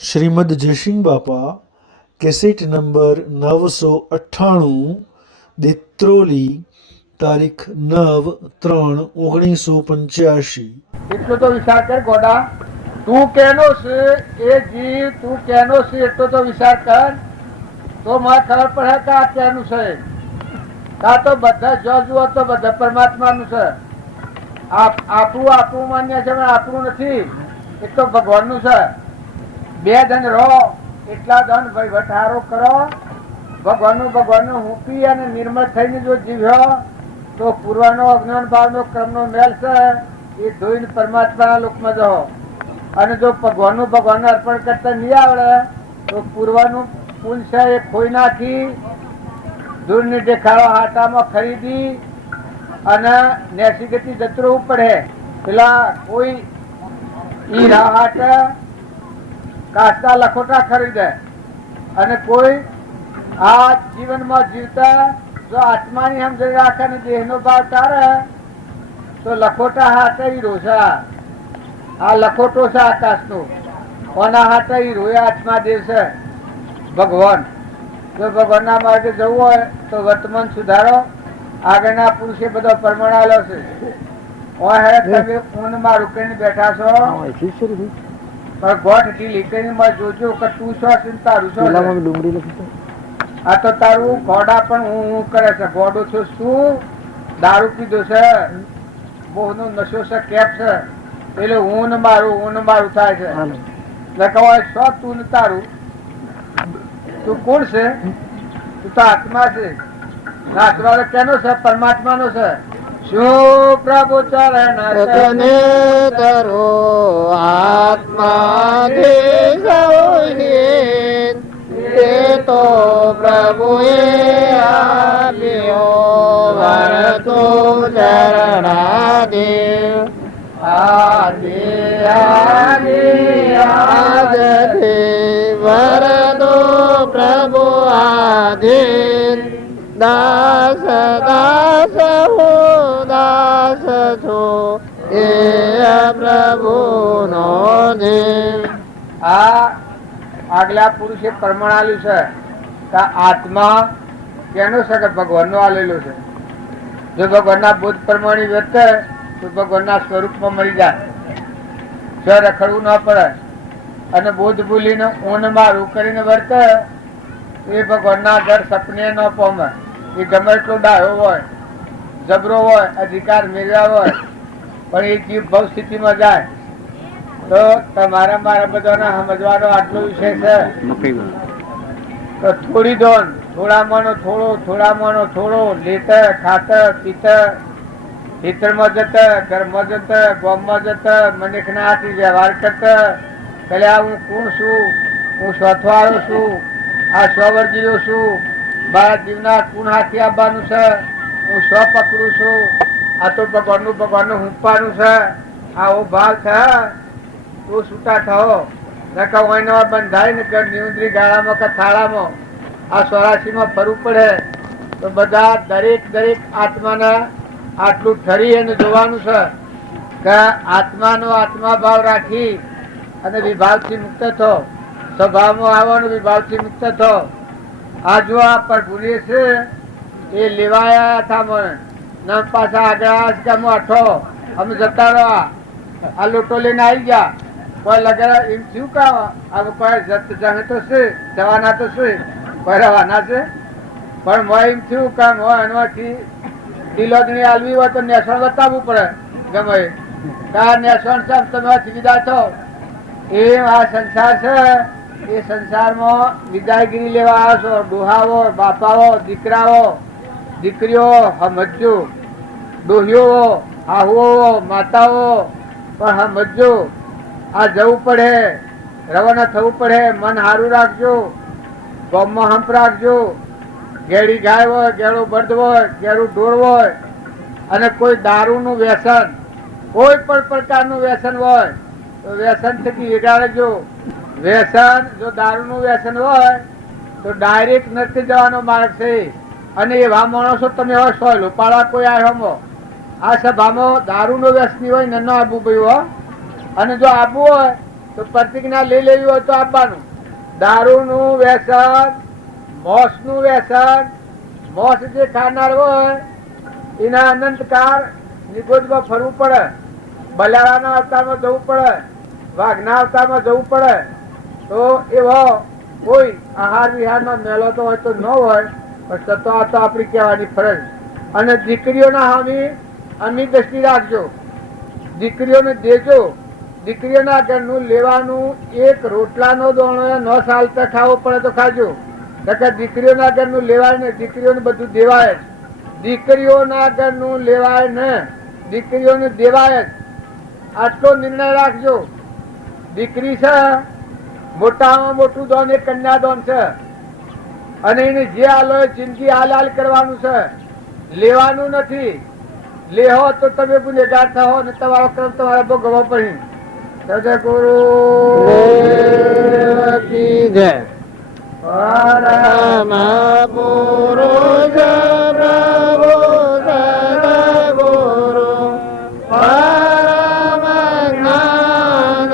શ્રીમદ જયસિંહ બાપા cassette number 998 દિત્રોલી તારીખ 9/3/1985। એટલો તો વિચાર કર ગોડા, તું કેનો છે એ જીવ, તું કેનો છે એટલો તો વિચાર કર, તો મને ખબર પડે કે આ કેનું છે. આ તો બધા જો જુઓ તો બધા પરમાત્માનું છે. આપણું આપણું માન્ય છે પણ આપણું નથી, એ તો ભગવાનનું છે. બે ધન રહો એટલા ધન વઠારો કરો, ભગવાનનું હુંપી અને નિર્મળ થઈને જો જીવ્યો તો પૂર્વનો અજ્ઞાન ભાવનો ક્રમનો મેલ છે એ ધોઈને પરમાત્માના લોકમાં જવો. અને જો ભગવાનને અર્પણ કરતા નહીં આવડે તો પૂર્વનું પુલ છે એ ખોઈ નાખી દૂરની દેખાડો હાટામાં ખરીદી અને નેસી ગતિ જતું રહેવું પડે. પેલા કોઈ ઈ રાહ હાટે કાચના લખોટા ખરીદે અને કોઈ આ જીવનમાં જીવતા જો આત્માની સમજણ રાખે ને દેહનો ભાવ તારે તો લખોટા હાટે ઈ રોષા. આ લખોટો છે આકાશનો, કોના હાટે ઈ રોયા આત્મા દેવ છે ભગવાન. જો ભગવાનના માર્ગે જવું હોય તો વર્તમાન સુધારો. આગળના પુરુષે બધો પરમાણાલો છે. તમે ઊનમાં રૂકીને બેઠા છો પણ ગોઠ ઢીલી કરીને જોજો કે તું છો તારું છો. આ તો તારું ઘોડા પણ હું કરે છે. ઘોડો છો શું? દારૂ પીધો છે, બહુ નો નશો છે, કેપ છે, એટલે ઊન મારું થાય છે. શો તું ને તારું? તું કોણ છે? તું તો આત્મા છે. આત્મા કેનો છે? પરમાત્મા નો છે. શું પ્રભુ ચરણ તરો આત્મા તો પ્રભુએ આપ્યો વરતો ચરણાદેવ. વરદો પ્રભુ આધીન. દાસ દાસ હું દાસ છું એ પ્રભુ નો દેવ. આ આગલા પુરુષે પ્રમાણ આલ્યું છે કે આત્મા કેનો છે કે ભગવાનનો આલેલો છે. જો ભગવાનના બોધ પ્રમાણે વર્તે તો ભગવાનના સ્વરૂપમાં મળી જાય, રખડવું ન પડે. અને બોધ ભૂલીને ઊનમાં રૂ કરીને વર્તે એ ભગવાનના ઘર સપને ન પામે. એ ગમે એટલો ડાયો હોય, જબરો હોય, અધિકાર મેળવ્યા હોય, પણ એ જીવ ભવ સ્થિતિમાં જાય તો તમારા મારા બધાને સમજવાનો આટલો વિષય છે. તો થોડી દોન, થોડામાંનો થોડો, થોડામાંનો થોડો, લેતે ખાતે પીતે, ખેતરમાં જતે, ઘરમાં જતે, ગામમાં જતે, મનિકના હાથી વ્યવહાર કરતે. પેલા હું કોણ છું? હું સ્વથવાળો છું, આ સ્વવર્જીયો છું, મારા જીવના કોણ હાથી આવવાનું છે, હું સ્વ પકડું છું, આ તો ભગવાનનું હુંપાનું છે. આવો ભાવ છે તો છૂટા થયો. નકા બંધાય ને નિઉંદરી ગાળામાં કે થાળામાં આ 84માં ફરવું પડે. તો બધા દરેક આત્માને આટલું ઠરી અને જોવાનું છે કે આત્માનો આત્મા ભાવ રાખી અને વિભાવથી મુક્ત થો. સ્વભાવમાં આવવાનો વિભાવથી મુક્ત થો. આ જો આ પ્રભુને છે એ લેવાયા હતા મને ને પાછા આગળ આઠો અમે જતા રહ્યા. આ લોટો લઈને આવી ગયા. કોઈ લગે એમ થયું કે કોઈ જંગ તો છે, જવાના તો છે, કોઈ રવાના છે. પણ મોય એમ થયું કે એનાથી તિલોદણી આલવી હોય તો નેસણ બતાવવું પડે. ગમે ત્યાં નેસણ છે તમે વિદા થો. એ આ સંસાર છે એ સંસારમાં વિદાયગીરી લેવા આવ્યો છો. ડોહાઓ, બાપાઓ, દીકરાઓ, દીકરીઓ સમજો, ડોહીઓ, આહુઓ, માતાઓ પણ સમજો. આ જવું પડે, રવાના થવું પડે. મન સારું રાખજો, ગામમાં હંપ રાખજો. ગેડી ગાય હોય, ગેડું બળદ હોય, ગેડું ઢોર હોય અને કોઈ દારૂનું વ્યસન, કોઈ પણ પ્રકારનું વ્યસન હોય તો વ્યસન થકી વિગાડજો. વ્યસન જો દારૂનું વ્યસન હોય તો ડાયરેક્ટ નથી જવાનો માર્ગ છે. અને એવા માણસો તમે હોય સો લોપાળા કોઈ આવ્યો આ સભામાં દારૂનો વ્યસની હોય ને ન આબુ ભાઈ હોય. અને જો આબુ હોય તો પ્રતિજ્ઞા લઈ લેવી હોય તો આપવાનું. દારૂનું વ્યસન, મોસનું વ્યસન, મોસ જે ખાનાર હોય એના અનંતકાળ નિગોદમાં ફરવું પડે, બલારાના અવતારમાં જવું પડે, વાઘના અવતારમાં જવું પડે. તો એવો કોઈ આહાર વિહારનો મેલો તો હોય તો ન હોય, પણ સતો આ તો આપણી કહેવાની ફરજ. અને દીકરીઓના હામી અમી દ્રષ્ટિ રાખજો, દીકરીઓને દેજો. દીકરીઓના ઘરનું લેવાનું એક રોટલાનો દોણો ન ચાલતા ખાવો પડે તો ખાજો. દીકરીઓના ઘરનું લેવાય ને, દીકરીઓને બધું દેવાય. દીકરીઓના ઘરનું લેવાય ને, દીકરીઓને દેવાય. આટલો નિર્ણય રાખજો. દીકરી છે મોટામાં મોટું દોન એ કન્યાદાન છે, અને એને જે હાલો એ જિંદગી હાલ કરવાનું છે, લેવાનું નથી. લેહો તો તમે ગુનેગાર થો ને તમારો કર્મ તમારા ભોગવવો પડી. સદગુરુ જય પરમ પુરુષ પ્રભુ સદગુરુ પરમ જ્ઞાન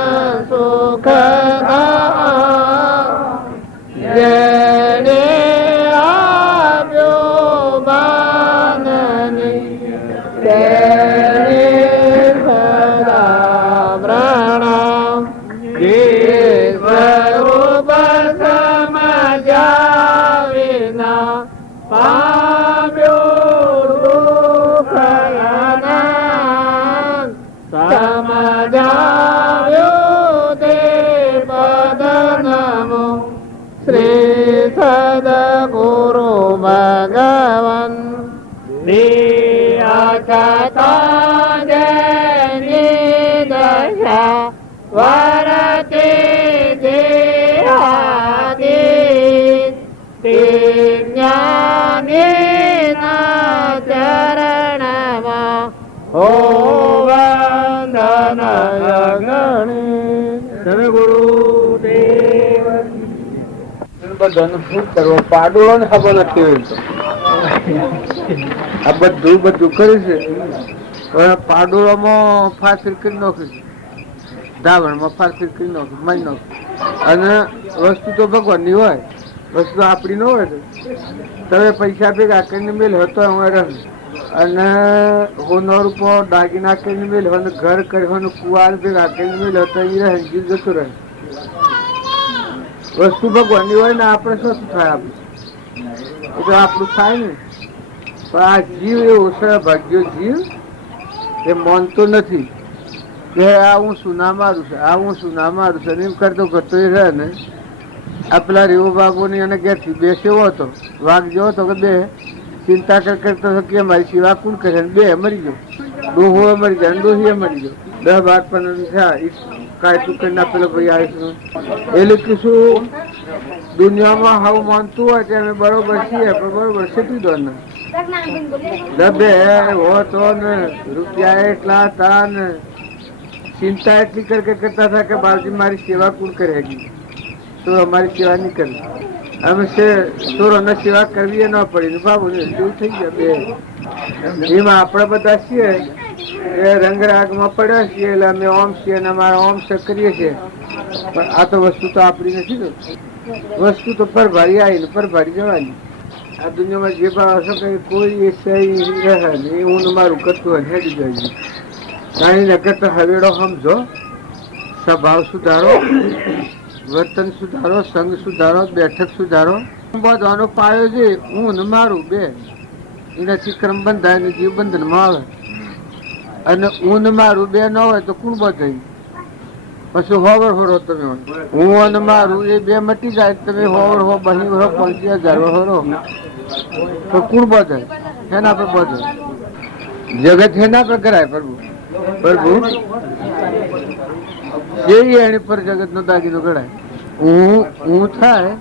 સુખદાતા જેને આપ્યો બાંધની તેને સદા પ્રણામ. સ્વરૂપ સમજ્યા વિના પામ્યો દુઃખ અનંત. સમજાવ્યો તે પદ નમો શ્રી સદગુરુ ભગવન. છતાં જેની દશા વરતે દેહાદિ તે જ્ઞાનીના ચરણમાં હો વંદન અગણી. સદગુરુ દેવ બધાનું શું કરવો, પાડોળો ને ખબર નથી હોય તો આ બધું કર્યું છે. પાડોળામાં ફાંસી કરી નાખ્યું, ધાવણમાં ફાંસી કરી નાખ્યું, મારી નાખ્યું. અને વસ્તુ તો ભગવાનની હોય, વસ્તુ આપણી ન હોય. તમે પૈસા ભેગા કરીને મેલ હતો અમારે, અને હોનો રૂપો દાગીના કરીને મેલ હોય, ઘર કર્યું, કુવાર ભેગા કરીને મેલ હતો, એ રહે જતું રહે. વસ્તુ ભગવાનની હોય ને આપણે શું થાય? આપણે એ તો આપણું થાય ને. પણ આ જીવ એવો છે, ભાગ્યો જીવ એ માનતો નથી કે આ હું સુના મારું છે, આ હું સુના મારું છે. એમ કરતો કરતો એ રહે ને. આ પેલા રેવો બાબોની અને ઘેરથી બેસ્યો હતો, વાઘ જેવો હતો કે બે ચિંતા કરતો હતો કે મારી સેવા કોણ કરે, બે મરી ગયો. ડોહો મરી જાય, ડોહીએ મરી ગયો. 10-12 થયા. કાંઈ તું કરી ના પેલો ભાઈ આવીશું એટલે કે શું દુનિયામાં હાવ માનતું હોય કે અમે બરોબર છીએ, પણ બરોબર સીટી દો ને. ડબે હોતો ને રૂપિયા એટલા હતા ને ચિંતા એટલી કરતા હતા કે બાળજી મારી સેવા કોણ કરે, તો અમારી સેવા નહીં કરી. અમે ચોરોને સેવા કરવી ન પડી ને બાબુ એવું થઈ ગયા બે. એમાં આપણે બધા છીએ એ રંગરાગમાં પડ્યા છીએ, એટલે અમે ઓમ છીએ અને અમારા ઓમ કરીએ છીએ. પણ આ તો વસ્તુ તો આપણી નથી ને. વસ્તુ તો પરભારી આવી ને પરભારી જવાની. આ દુનિયામાં જે ભાવ હશે કે કોઈ એ સહી રહે ને એ હું મારું કરતું હોય હેડી જાય. કાંઈ નકર તો હવેડો સમજો, સ્વભાવ સુધારો, વર્તન સુધારો, સંગ સુધારો, બેઠક સુધારો. બધવાનો પાયો છે હું ને મારું બે. એનાથી ક્રમ બંધાય ને જીવ બંધનમાં આવે. અને હું ને મારું બે ન હોય તો કોણ બંધાય? પછી હોવર હોરો તમે હું અને મારું એ બે મટી જાય, તમે હોવર હો 50,000 હોરો તો કોણ બંધાય? એના પર બંધાય. જગત એના પર કરાય પ્રભુ. પ્રભુ એની પર જગત નો દાગીનો કરાય. હું થાય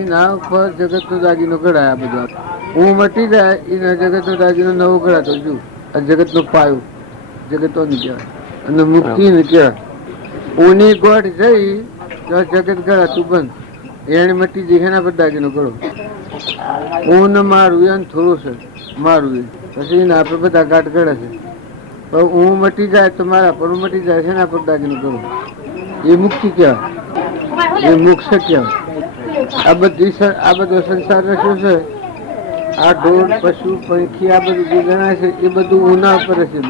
એના ઉપર જગત નો દાગીનો કરાય. આ બધું હું મટી જાય એના જગત નો દાગીનો નવો કરાતો જુ. આ જગત નો પાયો જગતો ની કહેવાય અને મુક્તિ ને કહેવાય. ઊની ગોઠ જઈ તો જગત ગળાતું બંધ. એને મટી જઈ એના પર દાગીનો કરો. હું ને મારું એને થોડું છે મારું એ પછી એને આપણે બધા ગાંઠ ગળે છે. હું મટી જાય તો મારા પર મટી જાય એના પર દાગીનો કરો. એ મુક્તિ કહેવાય, એ મોક્ષ કહેવાય. આ બધો સંસાર શું છે? આ ઢોર પશુ પંખી આ બધું જે ગણાય છે એ બધું ઉના ઉપર છે.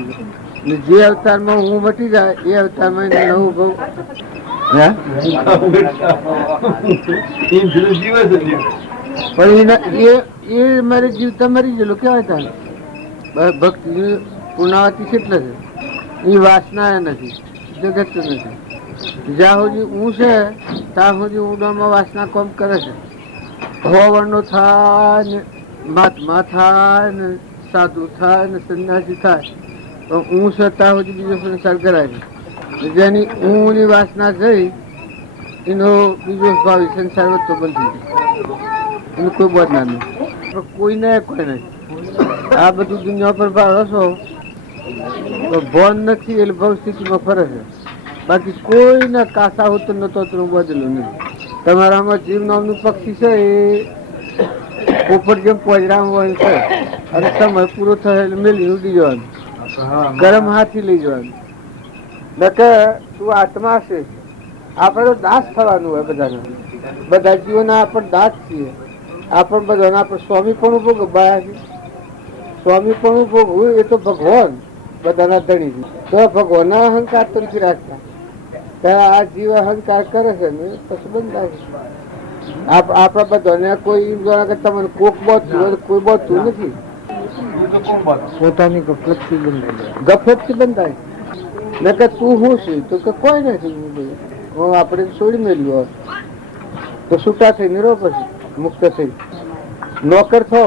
ને જે અવતારમાં હું મટી જાય એ અવતારમાં એને નવું ભવ. પણ એ મારે જીવતા મરી ગયેલો કેવાય તારે. ભક્તિ પૂર્ણાવતી કેટલા છે? એ વાસના નથી, જગત નથી. જ્યાં સુધી હું છે ત્યાં સુધી ઊંડામાં વાસના કોમ કરે છે. હોવરનો થાય ને મહાત્મા થાય ને સાધુ થાય ને સંન્યાસી થાય, તો હું છે ત્યાં સુધી બીજો સંસાર કરાય છે. જેની ઊંની વાસના થઈ એનો બીજો ભાવી સંસાર વધતો બંધ થઈ જાય. એનું કોઈ બદનામ નહીં, કોઈને કોઈ નહીં. આ બધું દુનિયા પર ભાવ હશો તો ભોન નથી એટલે ભવ સ્થિતિમાં ફરે છે. બાકી કોઈને કાસા હોતું નતો બદલું નહીં. તમારામાં જીવ નામનું પક્ષી છે એ પોપટ જેમ પોજરામાં હોય છે, અને સમય પૂરો થયો એટલે મેલી ઉડી જવાનું, ગરમ હાથી લઈ જવાનું. નકે તું આત્મા છે. આપણે તો દાસ થવાનું હોય બધાને. બધા જીવોના આપણે દાસ છીએ. આપણ બધાને આપણે સ્વામી પણ ભોગવાયા છે. સ્વામી પણ ભોગવું એ તો ભગવાન બધાના ધણી. તો ભગવાનના અહંકાર તો નથી રાખતા. આ જીવ અહંકાર કરે છે ને પછી બંધાય છે. આપણા બધાને કોઈ તમને કોક બોધતું હોય કોઈ બોધતું નથી. પોતાની ગફલતથી બંધાય. ને કે તું શું છે તો કે કોઈ નથી. આપણે છોડી મેલ્યું તો છૂટા થઈ નિરો પછી મુક્ત થઈ નોકર થો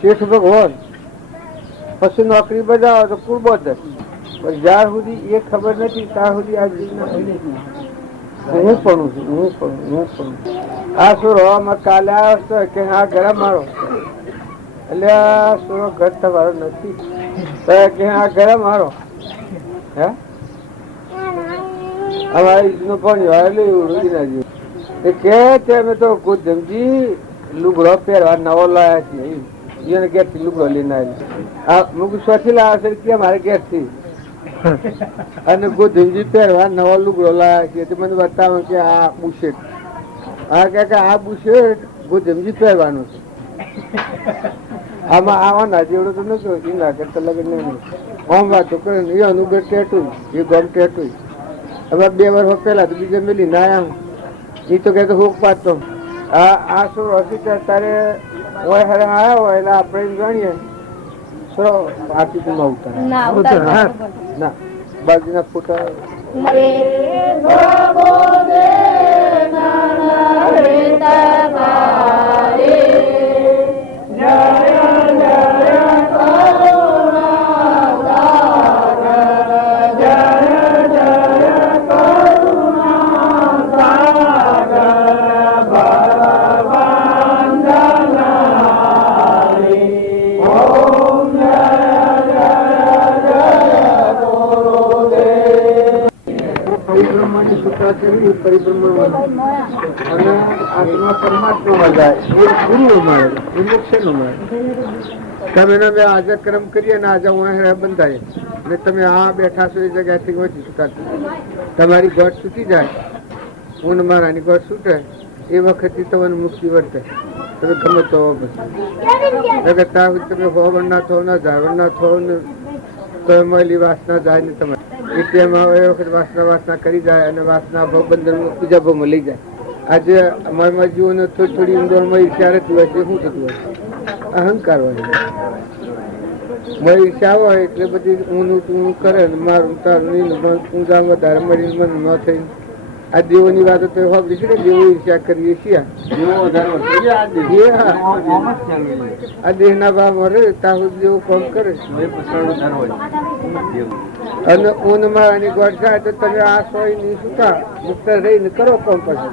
શેઠ ભગવાન, પછી નોકરી બજાવો તો પૂર્વોદય. પણ જ્યાં સુધી એ ખબર નથી ત્યાં સુધી આ જીવ હું પણ છું. આ શું રોવામાં કાલે આવ્યો કે આ ઘરે મારો, એટલે આ શું ઘર તમારો નથી કે આ ઘરે મારો. હે અમારી નું પણ એ કે અમે તો ગોધમજી લુગડો પહેરવા નવો લાયા છીએ. એને ઘેર થી લુગડો લઈને આવેલો મુકું સ્વથી લાવ્યા છે કે મારે ઘેર થી, અને ગોધમજી પહેરવા નવો લુગડો લાયા છીએ. મને બતાવો કે આ બુશેટ, કે આ બુશેટ ગોધમજી પહેરવાનું છે. આમાં આવવાના જેવડો તો નતો એના કરતા લગ્ન નહીં. આમ વાતો કરે ને એ અનુભવ ટેટું એ ગમ ટેટું. હવે 2 વર્ષ પહેલા તો બીજે મેલી ના આવ્યા. એ તો કહેતો હોક પાડતો. આ શું હસી તારે હોય હરે આવ્યા હોય એટલે આપણે જાણીએ આરતી તું ઉતાર ના બાજુના ફોટા તમે આજે કર્મ કરીએ ને આજે બંધાય ને તમે આ બેઠા છો એ જગ્યાથી વધી ચુકાતા. તમારી ઘટ છૂટી જાય, હું મારાની ઘટ છૂટે એ વખતે તમને મુક્તિ વર્તે. તમે ગમે તો તમે હોવર ના થો ના ઝાવર ના થો ને તો મળેલી વાસના જાય ને તમારે એ વખત વાસના કરી જાય અને વાસના ભાવ બંધન બીજા ભાવમાં લઈ જાય. આજે અમારા જીવોને થોડી ઊંડોળમાં ઈર્ષ્યા રહેતી હોય છે. શું થતું હોય? અહંકાર હોય. ઈર્ષ્યા હોય એટલે બધી ઊંનું ટૂણું કરે ને મારું તારું ઊંધા વધારે મળી મન ન થઈ. આ દેવોની વાતો તો હોબી છે કે દેવો ઈર્ષ્યા કરીએ છીએ. આ દેહ ના ભાવ મરે ત્યાં સુધી દેવું કામ કરે અને ઊનમાં એની ગોઠ થાય તો તમે આ સોય ની સુતા મુક્ત રહીને કરો કામ. પછી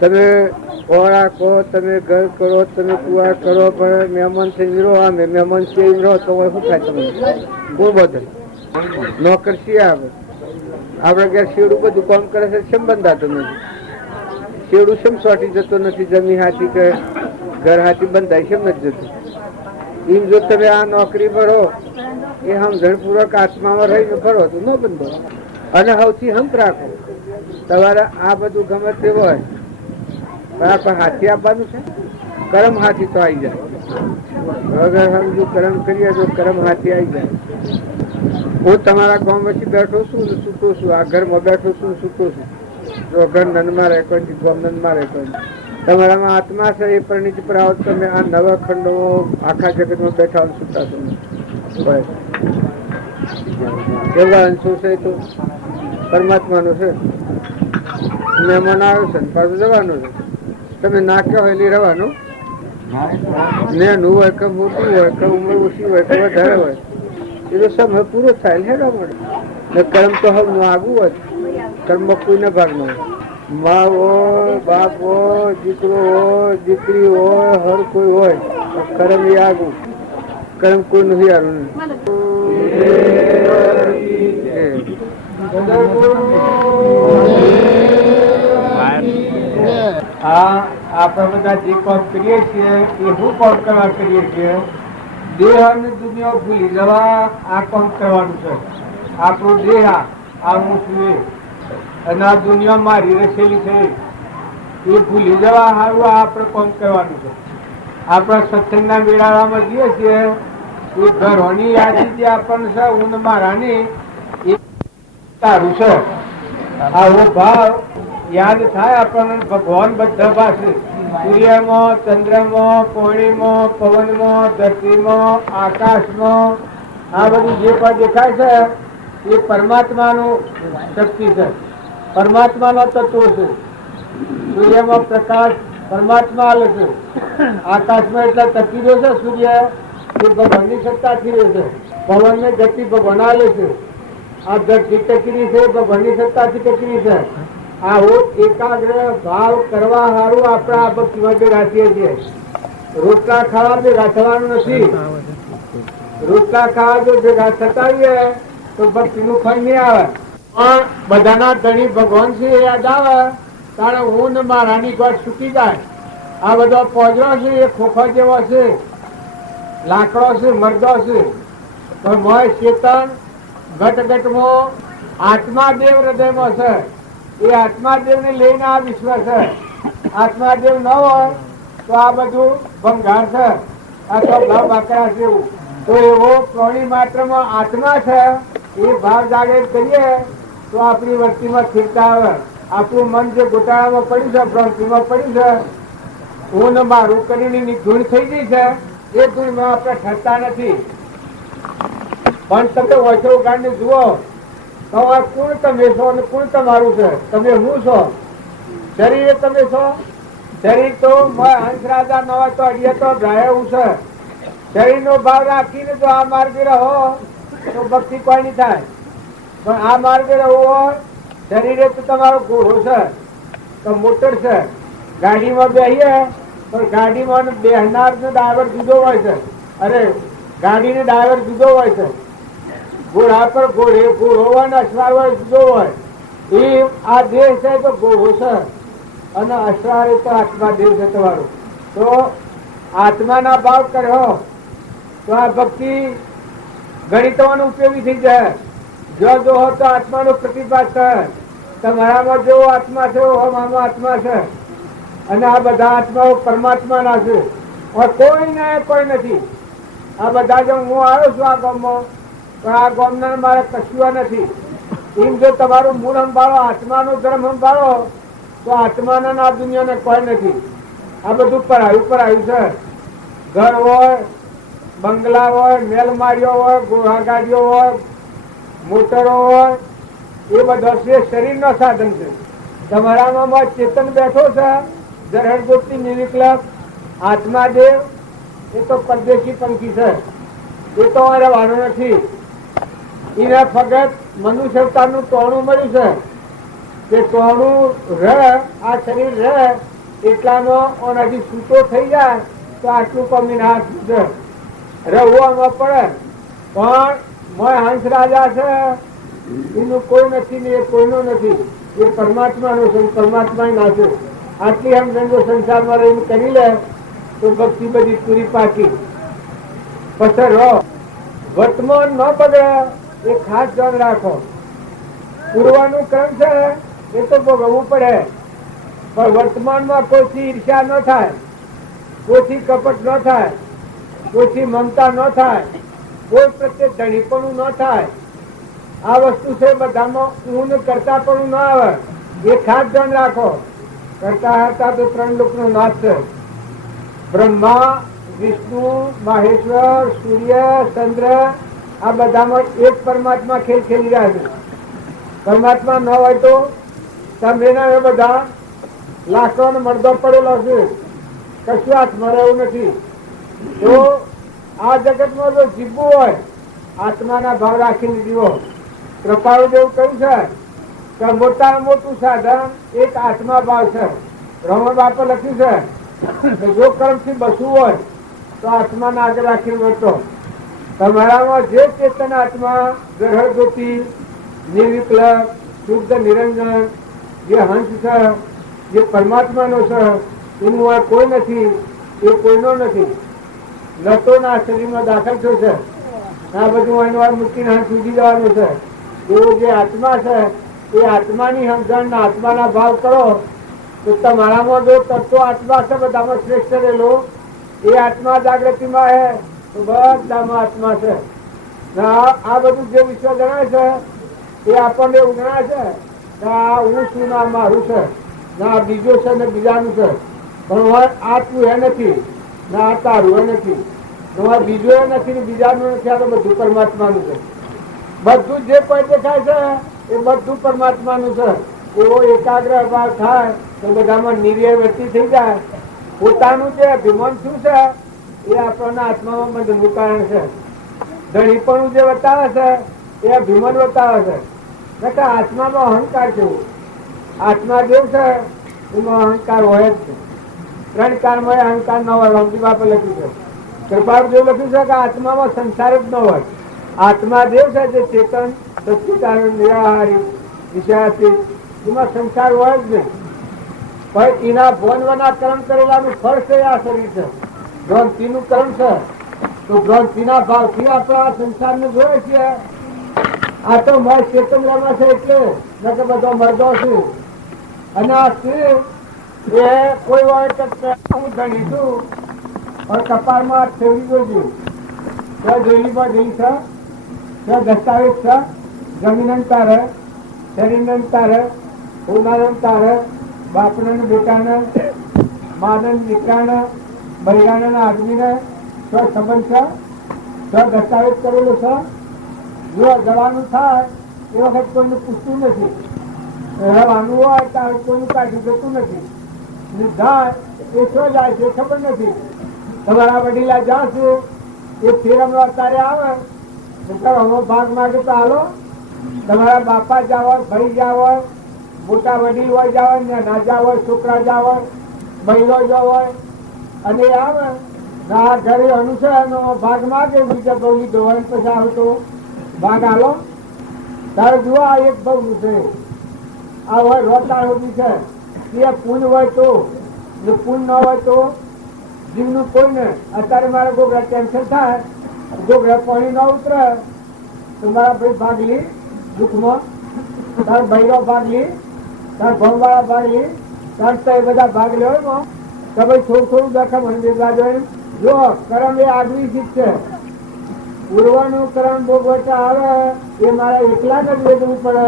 તમે ઓળા કહો, તમે ઘર કરો, તમે કુવા કરો, પણ મહેમાન થઈ રહો. આમે મહેમાન છે એમ રહો તો શું થાય? તમે કોણ બદલ નોકર છીએ આવે આપડે ઘેર શેડું બધું કામ કરે છે. શેમ બંધાતું નથી? શેડું શેમ સોટી જતો નથી? જમી હાથી કે ઘર હાથી બંધાય શેમ નથી જતું? એમ જો તમે આ નોકરી ભરો એ સમજણપૂર્વક આત્મામાં રહીને ભરો તો ન બંધો. અને સૌથી હંપ રાખો. તમારે આ બધું ગમે તે હોય પણ આપણે હાથી આપવાનું છે. કરમ હાથી તો આવી જાય. વગર સમજુ કરમ કરીએ તો કરમ હાથી આવી જાય. હું તમારા ગામ વચ્ચે બેઠો છું ને સૂતો છું. આ ઘરમાં બેઠો છું સૂતો છું. જો ઘર નંદમાં રહે કોઈ ગામ નંદમાં રહે કોઈ તમારામાં આત્મા છે એ પરિણીત પર આવો તમે આ નવા ખંડો આખા જગતમાં બેઠા સૂતા છો. કેવા અંશો છે તો પરમાત્માનો છે. મહેમાન આવ્યો છે પાછું જવાનું છે. તમે ના કહો એટલે રહેવાનું. નેનું હોય કે મોટું હોય કે ઉંમર ઓછી હોય કે વધારે હોય એ તો સમય પૂરો થાય હેડા મળે. કર્મ તો હવે નું આગું હોય. કર્મ કોઈના ભાગનો હોય. મા હોય બાપ હોય દીકરો હોય દીકરી હોય હર કોઈ હોય કર્મ એ આગું. કર્મ કોઈ નથી આવ્યું. આપણે બધા જે કામ કરીએ છીએ એ શું કામ કરવા કરીએ છીએ? દેહ અને દુનિયા ભૂલી જવા આ કામ કરવાનું છે. આપણો દેહ આ હું છું અને આ દુનિયા મારી રચેલી છે એ ભૂલી જવા સારું આપણે કામ કરવાનું છે. આપણા સત્સંગના મેળામાં જઈએ છીએ એ ઘરોની યાદી જે આપણને છે ઊંડ મારાની એ સારું છે. આવો ભાવ યાદ થાય આપણને ભગવાન બધા પાસે સૂર્યમાં ચંદ્રમાં પાણીમાં પવનમાં ધરતીમાં આકાશમાં આ બધું જે પણ દેખાય છે એ પરમાત્માનું શક્તિ છે. પરમાત્માનો તત્વ છે. સૂર્યમાં પ્રકાશ પરમાત્મા આલે છે. આકાશમાં એટલા ટકી રહ્યો છે સૂર્ય એ ભગવાનની સત્તાથી રહે છે. પવનને ગતિ ભગવાન આલે છે. આ ધરતી ટકરી છે ભગવાનની સત્તાથી ટકરી છે. આવો એકાગ્ર ભાવ કરવા સારું આપણે આ ભક્તિમાં ભેગા થઈએ છીએ. રોટલા ખાવા ભેગા થવાનું નથી. રોટલા ખાવા જો ભેગા થતા તો ભક્તિનું ફળ નહીં આવે. પણ બધાના ધણી ભગવાન છે યાદ આવે તારે હું ને મારાની ગોઠ છૂટી જાય. આ બધો પોજરો છે એ ખોખો જેવો છે, લાકડો છે, મરદો છે. પણ મોય ચેતન ઘટઘટમાં આત્માદેવ હૃદયમાં છે. એ આત્માદેવ ને લઈને આ વિશ્વ છે. આત્માદેવ ન હોય તો આ બધું ભંગાર છે. આ તો ભાવ બાકરા છે. તો એવો પ્રાણી માત્રમાં આત્મા છે એ ભાવ જાગૃત કરીએ તો આપણી વસ્તીમાં સ્થિરતા આવે. આપણું મન જે ગોટાળામાં પડ્યું છે ભ્રાંતિમાં પડ્યું છે હું ને મારું કરીને ગુણ થઈ ગઈ છે એ ગુણમાં આપણે ઠરતા નથી. પણ તમે ઓછો ઉગાડીને જુઓ તો કોણ તમે છો અને કોણ તમારું છે? તમે હું છો? શરીર તમે છો? શરીર તો હંસ રાજા ન હોય તો અડીએ તો ભ્રાય હું છે. શરીર નો ભાવ રાખીને જો આ માર્ગે રહો તો ભક્તિ કોઈ નહીં થાય. પણ આ માર્ગે રહેવું હોય શરીરે તો તમારો ઘોડો છે તો મોટર છે. ગાડીમાં બેસીએ પણ ગાડીમાં બેસનાર નો ડ્રાઈવર જુદો હોય છે. અરે ગાડીનો ડ્રાઈવર જુદો હોય છે. ઘોડા પર ઘોડો હોય ને અશ્વાર જુદો હોય. એ આ દેહ છે તો ઘોડો છે અને અશ્વાર તો આત્મા દેહ છે તમારો. તો આત્માના ભાવ કર્યો તો આ ભક્તિ ગણિતવાનો ઉપયોગી થઈ જાય. જો જો હો તો આત્માનો પ્રતિભાત છે. તમારામાં જેવો આત્મા છે આમાં આત્મા છે અને આ બધા આત્માઓ પરમાત્માના છે. કોઈ ને કોઈ નથી. આ બધા જો હું આવ્યો છું આ ગામમાં પણ આ ગામના મારે કશું નથી. એમ જો તમારું મૂળ સંભાળો આત્માનો ધર્મ સંભાળો તો આત્માના આ દુનિયાને કોઈ નથી. આ બધું પરાયું છે. ઘર હોય, બંગલા હોય, મેલમારીઓ હોય, ઘોડા ગાડીઓ હોય, મોટરો હોય એ બધો છે શરીરનો સાધન છે. તમારામાં ચેતન બેઠો છે જરહર ગોપી નિર્વિકલ્પ આત્માદેવ એ તો પરદેશી પંખી છે. એ તો રહેવાનો નથી. એને ફક્ત મનુષ્ય અવતારનું ટોણું મળ્યું છે કે ટોણું રહે આ શરીર રહે એટલાનો હજી છૂટો થઈ જાય તો આટલું કમીને હાથ છે રહેવામાં પડે. પણ મોય હંસ રાજા છે એનું કોઈ નથી ને એ કોઈનો નથી. એ પરમાત્માનો છે. પરમાત્મા ના છે. આટલી આમ ધંધો સંસારમાં રહીને કરી લે તો ભક્તિ બધી પૂરી પાકી. પછી રહો વર્તમાન ન બગડે એ ખાસ ધ્યાન રાખો. પૂરવાનું ક્રમ છે એ તો ભોગવવું પડે, પણ વર્તમાનમાં કોઈથી ઈર્ષ્યા ન થાય, કોઈથી કપટ ન થાય, કોઈથી મમતા ન થાય, કોઈ પ્રત્યે ધણીપણું ન થાય. આ વસ્તુ છે બધામાં ઊન કરતા પણ ન આવે, એ ખાસ ધ્યાન રાખો. કરતા હતા તો 3 લોકનો નાશ છે. બ્રહ્મા, વિષ્ણુ, મહેશ્વર, સૂર્ય, ચંદ્ર, આ બધામાં એક પરમાત્મા ખેલ ખેલી રહ્યા છે. પરમાત્મા ન હોય તો તમે બધા લાખો મરદો પડેલો છે, કશું હાથમાં રહેવું નથી. તો આ જગતમાં જો જીવવું હોય, આત્માના ભાવ રાખીને જીવો. કૃપાળુ જેવું કહ્યું છે કે મોટામાં મોટું સાધન એક આત્મા ભાવ છે. રમણ બાપે લખ્યું છે કે જો કર્મથી બસવું હોય તો આત્માને આગળ રાખીને વર્તો. તમારામાં જે ચેતન આત્મા ગ્રહણ જ્યોતિ, નિર્વિકલ્પ, શુદ્ધ નિરંજન, જે હંસ છે, જે પરમાત્માનો છે, એનું આ કોઈ નથી, એ કોઈનો નથી. લતોના શરીરમાં દાખલ થયો છે, આ બધું એનો વાર મૂકીને હંસ ઉડી જવાનું છે. એવો જે આત્મા છે, એ આત્માની સમજણ, આત્માના ભાવ કરો તો તમારામાં જો તત્વ આત્મા છે બધામાં શ્રેષ્ઠ રહેલો, એ આત્મા જાગૃતિમાં હે તો બધામાં આત્મા છે. આ બધું જે વિશ્વ જણાય છે એ આપણને એવું જણાય છે કે આ હું છું, ના મારું છે, ના બીજો છે ને બીજાનું છે. પણ આ તું એ નથી, ના આ તારું એ નથી, તમારે બીજો એ નથી ને બીજાનું નથી. આ તો બધું પરમાત્માનું છે. બધું જે કોઈ દેખાય છે એ બધું પરમાત્માનું છે. એવો એકાગ્ર ભાવ થાય તો બધામાં નિર્યય વર્તી થઈ જાય. પોતાનું જે અભિમાન શું છે એ આપણને આત્મામાં બંધનનું કારણ છે. ધણીપણું જે બતાવે છે એ અભિમાન બતાવે છે. આત્મામાં અહંકાર છે. આત્મા જેવું છે એમાં અહંકાર હોય જ છે. 3 કાળમાં અહંકાર ન હોય. રામજી બાપે લખ્યું છે, કૃપાળુ જેવું લખ્યું છે કે આત્મામાં સંસાર જ ન હોય. આત્મા દેવ છે જે ચેતન, સચ્ચિદાનંદ, નિરાહારી, વિષયાતીત, એમાં સંસાર હોય જ નહીં. પણ એના ભોનવાના કર્મ કરેલાનું ફળ છે આ શરીર છે. ભ્રાંતિનું કર્મ છે તો ભ્રાંતિના ભાવથી આપણે આ સંસારને જોઈએ છીએ. આ તો મર ચેતન રમે છે એટલે નકે બધો મરદો છું. અને આ શિવ એ કોઈ હોય કે હું ધણી છું और कपाळમાં ठेवली જોજો. त्या જોઈલીમાં જઈ છે, त्या દસ્તાવેજ છે, જમીનંતાર, શરીરંતાર, ઉનારંતાર, બાપને બેટાને, માને દીકરાને, બૈરાના આદમીને શું સંબંધ છે, શું દસ્તાવેજ કરેલો છે. જો જવાનું થાય એ વખત કોઈનું પૂછતું નથી, રહેવાનું હોય ત્યારે કોઈનું કાઢી જતું નથી. જાય એ શું જાય છે ખબર નથી. તમારા વડીલા જાશે એ ફેરમનો અત્યારે આવે તો ભાગ માગે તો હાલો. તમારા બાપા જાવ હોય, ભાઈ જાવ હોય, મોટા વડીલ હોય જાવ હોય, નાજા હોય, છોકરા જાવ હોય, મહિલો જાવ હોય અને આવે આ ઘરે અનુસાર ભાગ માગે બીજા ભાવની ધોવાણ પછી આવે તો ભાગ હાલો. તારે જુઓ આ એક ભાવનું છે, આ હોય રોતા હોતી છે. એ પૂન હોય તો, પૂન ન હોય તો જીવનું કોઈ ને. અત્યારે મારે ગોગરા કેન્સર થાય, ગોગરા પાણી ન ઉતરે તો મારા ભાઈ ભાગ લી દુઃખમાં, તાર ભાઈનો ભાગ લી, તાર ભણવાળા ભાગ લી, તાર તો એ બધા ભાગ લેવામાં તો ભાઈ થોડું થોડું દખમ દેવા જોઈએ. જો કરમ એ આગવી ચીજ છે. પૂર્વનું કર્મ ભોગવતા આવે એ મારા એકલા જ વેચવું પડે.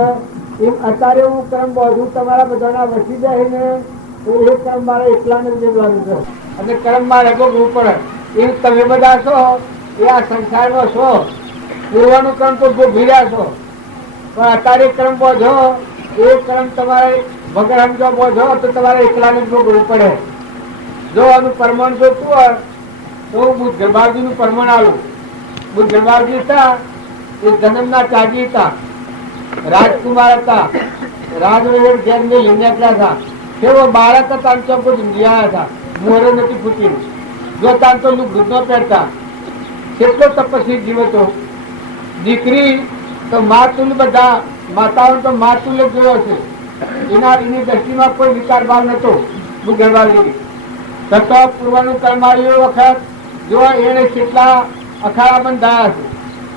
એમ અત્યારે હું કર્મ બધું તમારા બધાના વસી જાય ને તો એ કર્મ મારે એકલા જ વેચવાનું છે અને કર્મ મારે ભોગવવું પડે. એમ તમે બધા છો એ આ સંસારમાં છો, પૂર્વનું કર્મ તો ભોગવી રહ્યા છો, પણ અત્યારે કર્મ બોધો એ કર્મ તમારે વગર સમજો બોધો તો તમારે એકલાને જ ભોગવવું પડે. જો આનું પરમાણ જોતું હોય તો બુદ્ધ ગરબાજીનું પરમાણ આવું. બુદ્ધ ગરબાજી હતા એ જન્મના ત્યાગી હતા, રાજકુમાર હતા, રાજવહેર જેમને લઈને હતા. તેઓ બાળક હતા અને ચોખ્ખું ઝુંઝિયા હતા, મોરે નથી ફૂટી. જો તાન તો લુગડું ન પહેરતા. કેટલો તપસ્વી જીવ હતો. દીકરી તો માતુલ, બધા માતાઓ તો માતુલ જ જોયો છે. એની દ્રષ્ટિમાં કોઈ વિકાર ભાવ નતો. બુદ્ધ ગરબાજી તત્વ પૂર્વનું કર્મ આવ્યું વખત જો એને કેટલા અખાડા બંધાયા છે,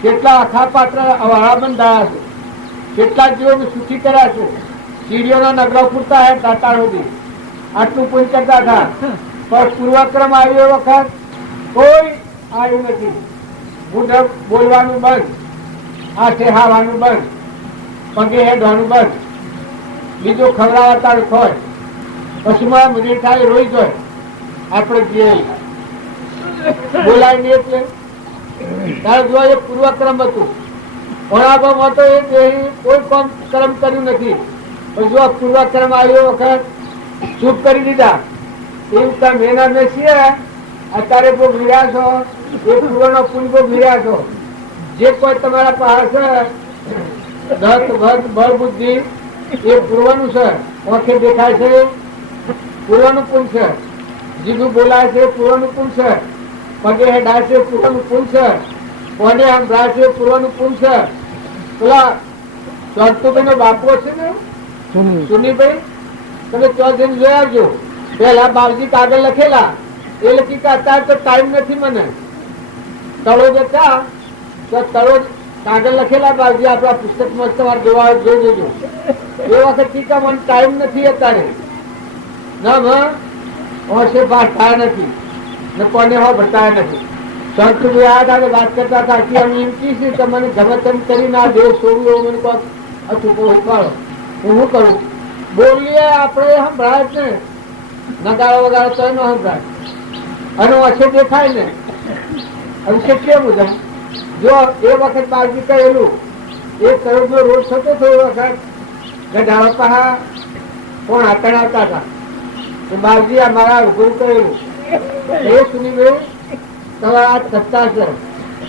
કેટલા અખા પાત્ર અવાળા બંધાયા છે, કેટલા જીવોને સુખી કર્યા છે. સીડીઓના નગરો પૂરતા હે દાતાર સુધી આટલું પુણ્ય કરતા હતા, પણ પૂર્વક્રમ આવ્યો વખત કોઈ આવ્યું નથી. બુઢ બોલવાનું બંધ, હાથે હાવાનું બંધ, પગે હેડવાનું બંધ, બીજું ખવડાવતા ખોય, પછી મને થાય રોઈ જાય. આપણે જે બોલાય નહીં એટલે તારે જો એ પૂર્વક્રમ હતું. ભણાવવામાં તો એ કોઈ કામ કર્મ કર્યું નથી, પણ જો પૂર્વક્રમ આવ્યો વખત ચૂપ કરી દીધા. એવું તમે એના મેં છીએ અત્યારે બહુ ભીડ્યા છો, એ પૂર્વનો પુલ બહુ ભીડ્યા છો. જે કોઈ તમારા પાસે બળ બુદ્ધિ એ પૂર્વનું છે, ઓળખે દેખાય છે પૂર્વનું પુલ છે, જીભું બોલાય છે પૂર્વનું પુલ છે, પગે હેડાય છે પૂર્વનું પુલ છે, કોને સંભળાય છે પૂર્વનું પુલ છે. પેલા ચોરતુભાઈ નો બાપો છે ને સુનીભાઈ, તમે ચોધરી જોઈ આવજો. પેલા બાપજી કાગળ લખેલા, એ લખી કે અત્યારે તો ટાઈમ નથી મને. તળો જતા તો તળો કાગળ લખેલા બાપજી આપણા પુસ્તકમાં તમારે જોવા જોઈ દેજો. એ વખત ટીકા મને ટાઈમ નથી અત્યારે ના હોશે પાસ થાય નથી ને કોને હો ભટાય નથી. સંતભાઈ આ હતા વાત કરતા હતા કે અમે એમ કહીશું કે મને ગમે તેમ કરી ના દેવ છોડવું એવું મને કોઈ હતું ઉપાડો. હું શું કરું? બોલીએ આપણે સંભળાય જ ને, નગાળો વગાડો તો ન સંભળાય. અને ઓછે દેખાય ને અભિષેક કેમ બધા જો એ વખત બાજી કહેલું 1 કરોડ નો રોડ થતો હતો એ વખત ગઢાળો પહા કોણ હાથણ આવતા હતા તો બાજી અમારા ગુરુ કહેલું એ સુની ગયું તમારા આ સત્તા છે,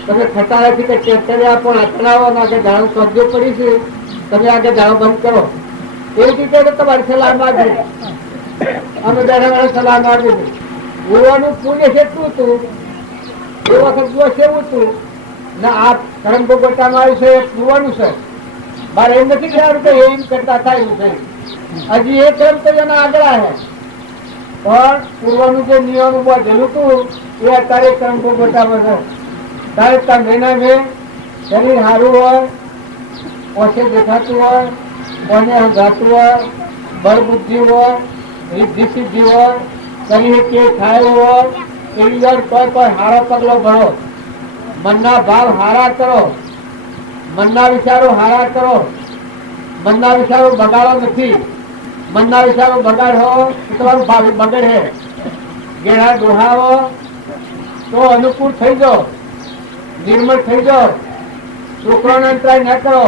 તમે ખટા નથી કે ટ્રેક્ટરે પણ હાથણાવો ના કે ધારો શબ્દો પડી છે, તમે આગળ ધારો બંધ કરો. એ રીતે તમારી સલાહ માગી, અમે દરેક સલાહ માગી હતી. ગુરુવાનું પુણ્ય કેટલું હતું એ વખત જો કેવું હતું ને આ કર્મ ભોગવટામાં આવ્યું છે એ પૂરવાનું છે. મારે એમ નથી કહેવાનું કે એમ કરતા થાય છે, હજી એ કર્મ તો એના આગળ છે, પણ પૂર્વનું જે નિયમ બધેલું હતું એ અત્યારે કર્મ ભોગવટામાં છે. ત્યારે તમે મેં શરીર સારું હોય, ઓછે દેખાતું હોય, કોને હંગાતું હોય, બળ બુદ્ધિ હોય, રિદ્ધિ સિદ્ધિ હોય, શરીર કે ખાયું હોય, એવી વાર કોઈ હારો પગલો ભરો. મનના ભાવ હારા કરો, મનના વિચારો હારા કરો, મનના વિચારો બગાડો નથી. મનના વિચારો બગાડો તો તમારું ભાવ બગડે. ગેડા દોહાવો તો અનુકૂળ થઈ જાઓ, નિર્મળ થઈ જાઓ. છોકરાને ટ્રાય ન કરો,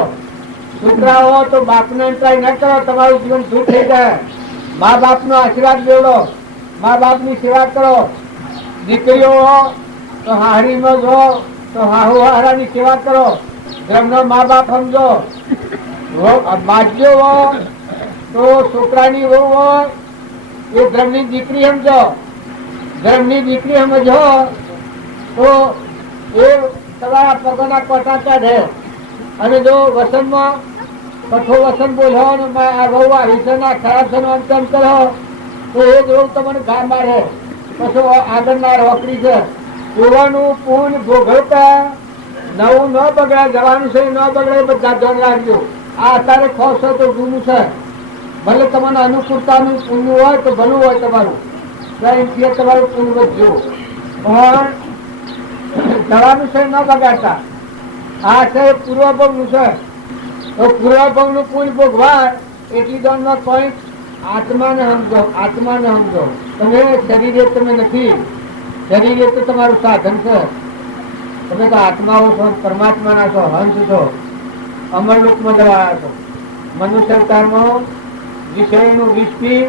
છોકરાઓ તો બાપને ટ્રાય ન કરો, તમારું જીવન દૂર થઈ જાય. મા બાપનો આશીર્વાદ લેવડો, મા બાપની સેવા કરો. દીકરીઓ તો હારીમાં જો તો હાહુ હારાની સેવા કરો, ધર્મનો મા બાપ સમજો. માજ્યો હો તો છોકરાની વહુ હોય એ ધર્મની દીકરી સમજો, ધર્મની દીકરી સમજો તો એ તમારા પગોના કોટા ચઢે. અને જો વસનમાં કઠો વસન બોલો ને આ વહુ આ હિસ્સા ખરાબ છે અંતમ કરો તો એ જ વહુ તમને ઘા મારે, પછી આગળના રોકડી છે. પૂર્વનું પૂર્ણ ભોગવતા નવું ન બગડે, જવાનું છે ન બગડે, બધા ધ્યાન રાખજો. આ અત્યારે ખોશ હોય તો જૂનું છે, ભલે તમારે અનુકૂળતાનું પૂર્ણ હોય તો ભલું હોય તમારું, તમારું પૂર્ણ વધજો. પણ જવાનું છે ન બગાડતા. આ છે પૂર્વભોગનું છે, તો પૂર્વભોગનું પૂર્ણ ભોગવાય એટલી દોડમાં કોઈ આત્માને સમજો, આત્માને સમજો. તમે શરીરે તમે નથી, શરીરે તો તમારું સાધન છે. તમે તો આત્માઓ છો, પરમાત્માના છો, હંસ છો, અમરલોકમાં જવા આવ્યા છો. મનુષ્ય અવતારમાં વિષયનું વિષ પી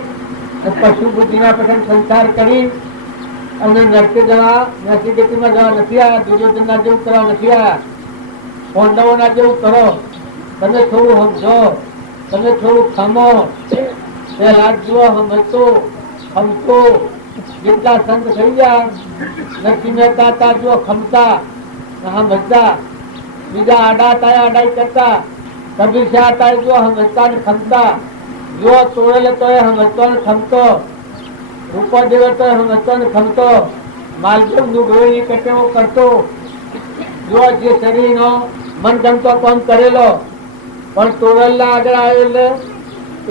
પશુ બુદ્ધિના પસંદ સંસાર કરી અને નરકે જવા નરસિગતિમાં જવા નથી આવ્યા, દુર્યોધનના જેવું કરવા નથી આવ્યા, પાંડવોના જેવું કરો. તમે થોડું સમજો, તમે થોડું ખમો. પેલા જુઓ સમજતો ખમતો જેટલા સંત થઈ ગયા નથી મહેતા હતા જો ખમતા સમજતા, બીજા આડા હતા આડાઈ કરતા, કબીર શાહ હતા જો સમજતા ને ખમતા, જો તોડેલે તો એ સમજતો ને ખમતો, રૂપો દેવે તો સમજતો ને ખમતો, માલજો નુગવેલી કટેવો કરતો. જો જે શરીરનો મન ગમતો કામ કરેલો પણ તોડેલા આગળ આવેલ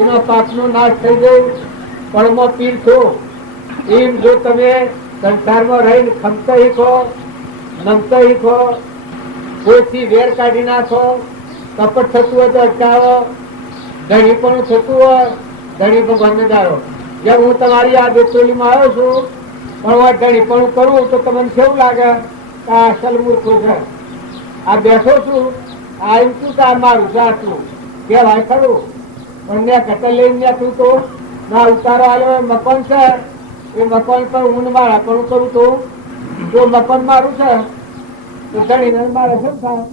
એનો પાપનો નાશ થઈ જાય, પળમાં પીર છો. એમ જો તમે સંસારમાં રહીને ખમતા શીખો, નમતા શીખો, કોઈથી વેર કાઢી નાખો, કપટ થતું હોય તો અટકાવો, ધણીપણું થતું હોય ધણી ભગવાનને દારો. જેમ હું તમારી આ બેચોલીમાં આવ્યો છું, પણ હું ધણીપણું કરું તો તમને કેવું લાગે કે આ અસલ મૂર્ખું છે. આ બેઠો છું, આ એમ છું કે આ મારું છે આટલું કહેવાય ખરું. પણ મેં ઘટે લઈને તું તો ના ઉતારો આવ્યો મકાન છે, એ મકાન પર હું મારા પણ કરું તો જો મકાન મારું છે તો ધણીને મારે શું થાય?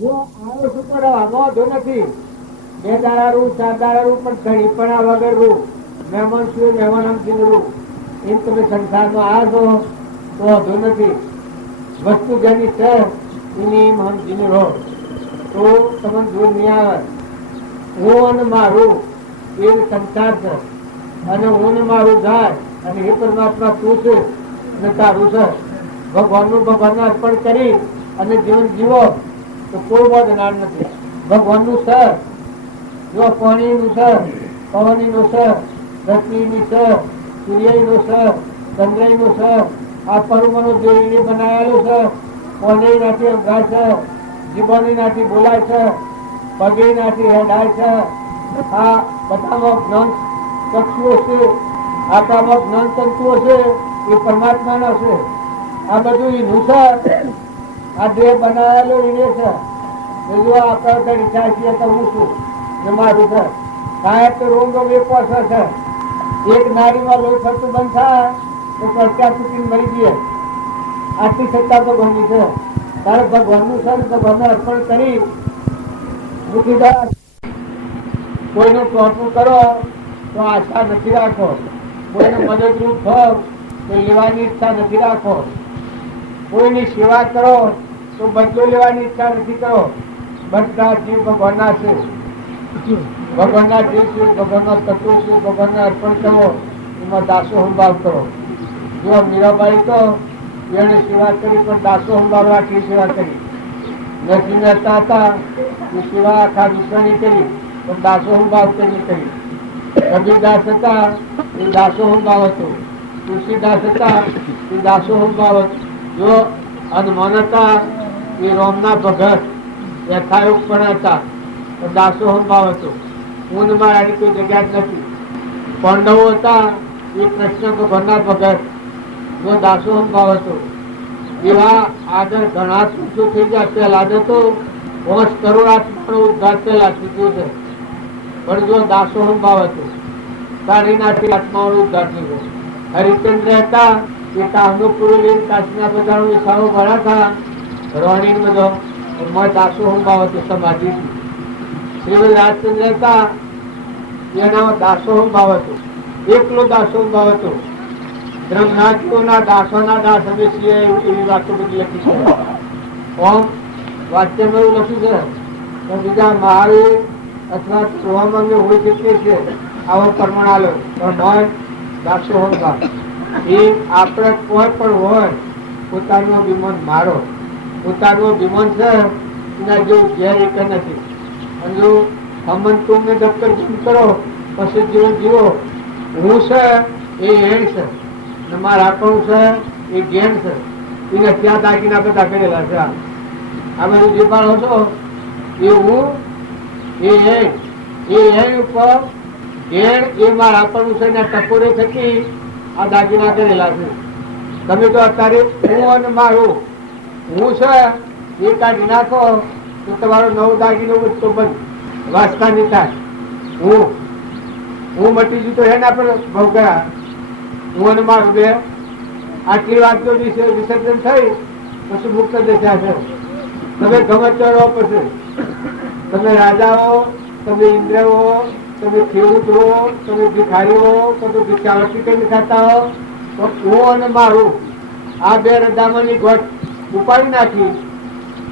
જો આવ્યો છું તો વાંધો નથી, 2 દાડા રૂ 4 દાડા રૂ, પણ ધણી પણ આ વગર રૂ, મહેમાન છું મહેમાન સમજીને રૂ. એમ તમે સંસારમાં આવ્યો તો વાંધો નથી. વસ્તુ જેની છે એની એમ સમજીને રહો તો તમને દૂર નહીં આવે. હું અને મારું એ સંસાર છે, અને હું ને મારું જાય અને એ પરમાત્મા તું છે અને તારું છે. ભગવાનનું ભગવાનને અર્પણ કરી અને જીવન જીવો તો કોઈ વધનાર નથી. ભગવાનનું છે, જો પાણીનું છે, પવનનું છે, ધરતીનું છે, સૂર્યનું છે, ચંદ્રનું છે, આ પર્વનો જોઈને બનાવેલું છે. કોને નાથી અંગાય છે, જીવોની નાથી બોલાય છે, પગે નાથી હેડાય છે. આ બધામાં જ્ઞાન ચક્ષુઓ છે, આપણામાં જ્ઞાન તંતુઓ છે, એ પરમાત્માના છે. આ બધું એનું છે. આ દેહ બનાવેલો એને છે. જો આપણે ઈચ્છા છીએ તો હું છું ને મારું છે. સાહેબ તો રોંગો વેપો છે. એક નારીમાં લોહી ફરતું બંધ થાય તો પડક્યા તૂટીને મરી ગયે. આટલી સત્તા ભગવાનની છે. તારે ભગવાનનું છે ને ભગવાનને અર્પણ કરી મૂકી દે. કોઈનું ટોટું કરો તો આશા નથી રાખો, કોઈને મદદરૂપ થાવ તો લેવાની ઈચ્છા નથી રાખો, કોઈની સેવા કરો તો બદલો લેવાની ઈચ્છા નથી કરો. બધા જીવ ભગવાનના છે, ભગવાનના જીવ છે, ભગવાનના તત્વો છે, ભગવાનને અર્પણ કરો, એમાં દાસો સંભાવ કરો. જો મીરાબાઈ તો એને સેવા કરી પણ દાસો સંભાળવા આટલી સેવા કરી. નરસિંહ મહેતા હતા એ સેવા આખા વિશ્વની કરી પણ દાસો સંભાવ કરી. કબીરદાસ હતા એ દાસો સંભાવ હતો. તુલસીદાસ હતા એ દાસો સંભાવ હતો. જો હનુમાન હતા એ રોમના ભગત યથાયુગ પણ હતા પણ દાસો સંભાવ હતો. ઊંઘ મારાની કોઈ જગ્યા જ નથી. પાંડવો હતા એ કૃષ્ણ ભગવાનના ભગત, જો દાસો સંભાવ હતો. એવા આગળ ઘણા પુરુષો થઈ ગયા. પહેલા તો 5 કરોડ આત્માનો ઉદ્ધાર પહેલા થયું છે, પણ જો દાસો સંભાવ હતો તારી નાથી આત્માનો ઉદ્ધાર થયો. હરિચંદ્ર હતા એ તાંબુ પૂરું લઈને કાશીના બધાનો વિસાવો ભરા હતા રોણી બધો, દાસો સંભાવ હતો સમાધિ. શ્રી રાજચંદ્ર હતા એના દાસો સંભાવ હતો, એકલો દાસો સંભાવ હતો. બ્રહ્મનાથીઓના દાસોના દાસ અમે છીએ એવી વાતો બધી લખી છે. ઓમ વાક્યમાં એવું લખ્યું છે કે બીજા મહાવીર અથવા રોહમાં હોય શકીએ છીએ આવો પરમાણાલો પણ હોય દાસો સંભાવ. એ આપણે કોઈ પણ હોય પોતાનું અભિમાન મારો, પોતાનું અભિમાન છે એના જેવું ઘેર એક નથી. અને જો હમન તુમને દફતર જીવ કરો પછી જીવન જીવો. હું છે એ એણ છે, મારા પણ છે એ ગેમ છે. એને ત્યાં દાગીના બધા કરેલા છે. આ બધું જે બાળો છો એ હું એ એણ ઉપર ગેણ એ મારા પણ છે ને ટકોરે થકી આ દાગીના કરેલા છે. તમે તો અત્યારે હું અને મારું હું છે એ કાઢી નાખો તો તમારો નવો દાગીનો તો બંધ વાસતા નહીં થાય. હું મટી જતો એના પર બહુ ગયા. હું અને મારું બે આટલી વાત જો વિસર્જન થઈ પછી મુક્ત દશા છે. તમે ગમે ચડો પછી તમે રાજાઓ, તમે ઇન્દ્રઓ, તમે ખેડૂત હો, તમે ભિખારી હો, તમે ભિક્ષાવટી કરીને ખાતા હો, તો હું અને મારું આ 2 રજામણની ગોઠ ઉપાડી નાખી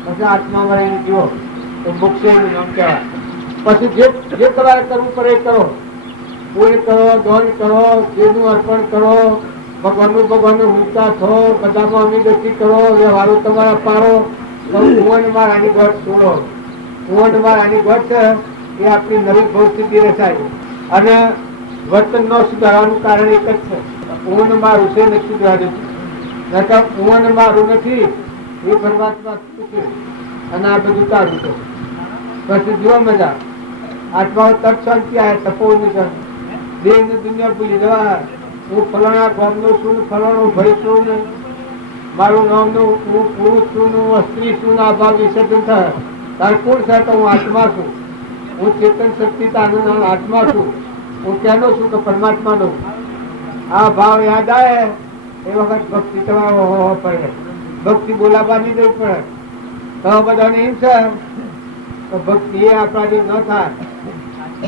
પછી આત્મામાં રહીને જીવો તો મોક્ષ એનું નામ કહેવાય. પછી જે તમારે કરવું પડે એ કરો. પૂર્ણ કરો, દાન કરો, જેનું અર્પણ કરો, ભગવાનનું મૂકતા થો, બધામાં અમીગતિ કરો, વ્યવહારો તમારા પાડો. હું મારાની ગોઠ છોડો. હું મારાની ગોઠ છે એ આપણી નવી ભૌતિકી રચાય. અને વર્તન ન સુધારવાનું કારણ એક જ છે, હું મારું છે ને સુધાર્યું છે. હું અને મારું નથી એ પરમાત્મા છે અને આ બધું તારું છે. પછી જુઓ મજા, આત્મા તક શાંતિ આવે તપો નિશાન દેહ ને દુનિયા ભૂલી જવા. હું ફલાણા ગામનો છું, ફલાણો ભાઈ છું ને મારું નામનું હું પુરુષ છું ને હું સ્ત્રી છું ને આ ભાવ વિસર્જન થાય. તાર કોણ છે? તો હું આત્મા છું. હું ચેતન શક્તિ તાનું આત્મા છું. હું ક્યાંનો છું? તો પરમાત્માનો. આ ભાવ યાદ આવે એ વખત ભક્તિ તમારો હોવો પડે. ભક્તિ બોલાવવાની નહીં પડે. તમે બધાને એમ છે તો ભક્તિ એ આપણાથી ન થાય.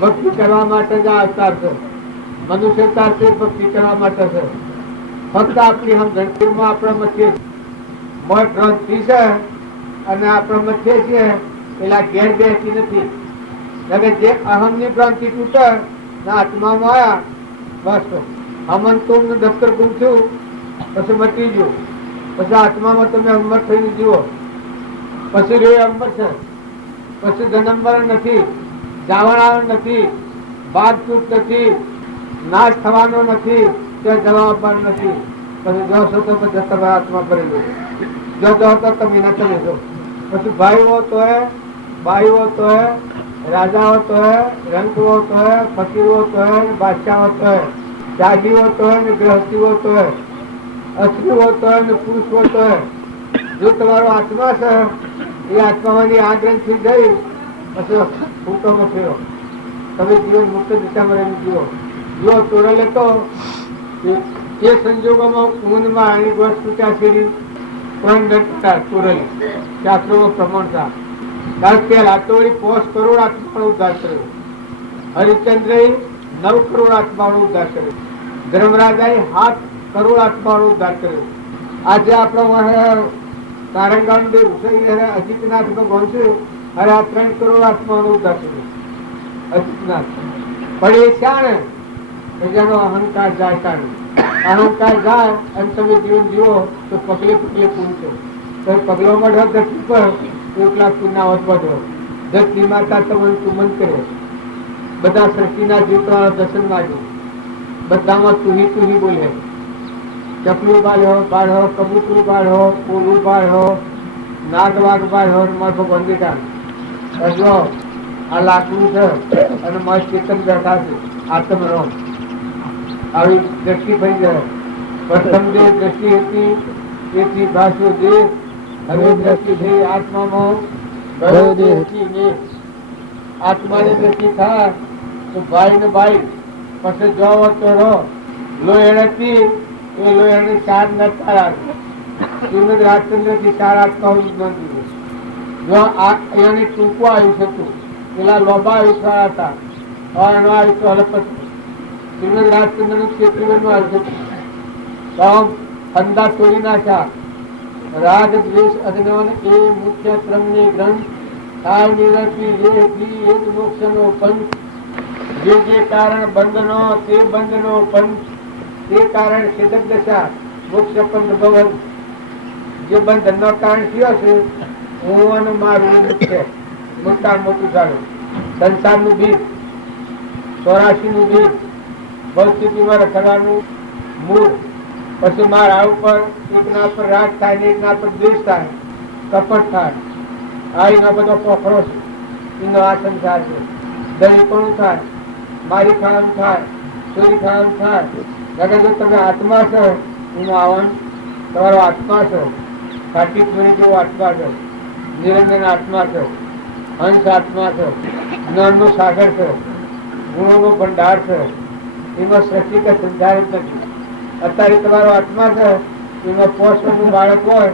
ભક્તિ કરવા માટે જ આ અવતાર છે. મનુષ્ય અવતાર છે ભક્તિ કરવા માટે છે. ફક્ત આપણી સમજણમાં આપણા મધ્ય મોટ ગ્રંથિ છે અને આપણા મધ્ય છે પેલા ઘેર બેસતી નથી. જે અહમની ભ્રાંતિ તૂટે ને આત્મામાં આવ્યા બસ અમન તું દફતર ગુમ થયું પછી મટી ગયું. પછી આત્મામાં તમે અમર થઈને જીવો. પછી રે અમર છે. પછી જન્મ મરણ નથી, જાવણ નથી, બાદ તૂટ નથી, નાશ થવાનો નથી, ત્યાં જવાબ નથી. તમે જો છો તો પછી તમે આત્મા ભરેલો, જો તો તમે ના તમે છો. પછી ભાઈ હો તો હે, બાઈ હો તો હે, રાજા હો તો હે, રંગ હો તો હે, ફકીર હો તો હે, બાદશાહ હો તો હે, ત્યાગી હો તો હે, ગૃહस्थी હો તો હે, અસ્ત્રી હો તો હે, પુરુષ હો તો હે. જો તમારો આત્મા છે એ આત્માની આ ગ્રંથિ ગઈ પછી ફૂટોમાં ફેરો. તમે જીવન મુક્ત દિશામાં રહીને જીવો. જો તોડે લેતો એ સંજોગોમાં ઊંઘમાં આની વસ્તુ ત્યાં સુધી તોડેલી શાસ્ત્રોમાં પ્રમાણતા. કારણ કે લાતોડી 5 કરોડ આત્માનો ઉદ્ધાર કર્યો. હરિચંદ્ર 9 કરોડ આત્માનો ઉદ્ધાર કર્યો. ધર્મરાજાએ 7 કરોડ આત્માનો ઉદ્ધાર કર્યો. આજે આપણો તારંગાણ અજીતનાથ ભગવાન છે અરે આ 3 કરોડ આત્માનો ઉદ્ધાર કર્યો. અજીતનાથ પણ એ શાણે જેનો અહંકાર જાય કાઢે. અહંકાર જાય અને તમે જીવન જીવો તો પગલે પગલે પૂરું છે. તો પગલો મળો ધરતી પર 1 લાખ પૂર્ણા વધો. ધરતી માતા તમને તુમન કરે. બધા સૃષ્ટિના જીવતા દર્શન માંગ્યું. બધામાં તુહી બોલે. ચપલું બાળ્યો, બાળ્યો, કબૂતરું બાળ્યો, કોલું બાળ્યો, નાગવાગ બાળ્યો, મારા ભગવાન બેટા જો આ લાકડું છે અને મારી ચેતન બેઠા છે. આત્મ રો આવી દ્રષ્ટિ થઈ જાય. પ્રથમ જે દ્રષ્ટિ હતી તેથી ભાષ્યો દેહ, હવે દ્રષ્ટિ થઈ આત્મામાં ગયો દેહ. આત્માની દ્રષ્ટિ થાય તો ભાઈ ને ભાઈ પછી જો તો રહો લોહી એ લોહી 4 ન થાય. શ્રીમદ રાજચંદ્ર થી 4 આત્માઓ નોંધી. જો એની ટૂંકું આયુષ્ય હતું પેલા લોબા આયુષ્ય હતા એનો આયુષ્ય હલપત. શ્રીમદ રાજચંદ્ર નું 33 નું આયુષ્ય હતું. ફંદા તોડી નાખ્યા. રાગ દ્વેષ અજ્ઞાન એ મુખ્ય ક્રમની ગ્રંથ થાય નિરતિ એ જ મોક્ષનો પંથ. જે કારણ બંધનો તે બંધનો પંથ, તે કારણ સિદ્ધ દશા મોક્ષ પંથ ભવન. જે બંધન નો કારણ થયો છે હું અને મારું મુખ્ય મોટા મોટું સારું સંસારનું બીજ 84 નું બીજ ભૌતિકમાં રખડવાનું મૂળ. પછી મારા ઉપર એકના પર રાગ થાય ને એકના પર દ્વેષ થાય, કપટ થાય. આ એનો બધો પોખરો છે. એનો આ સંસાર છે. દહીં પણ થાય, મારી ખાવાનું થાય, ચોરી ખાવાનું થાય. જો તમે આત્મા છો એનું આવવાનું તમારો આત્મા છો. કાર્તિક મણી જેવો આત્મા છો. નિરંજન આત્મા છો. હંસ આત્મા છો. જ્ઞાનનો સાગર છે. ગુણોનો ભંડાર છે. એમાં સૃષ્ટિ કે સંસાર જ નથી. અત્યારે તમારો આત્મા છે એમાં 5 વર્ષનું બાળક હોય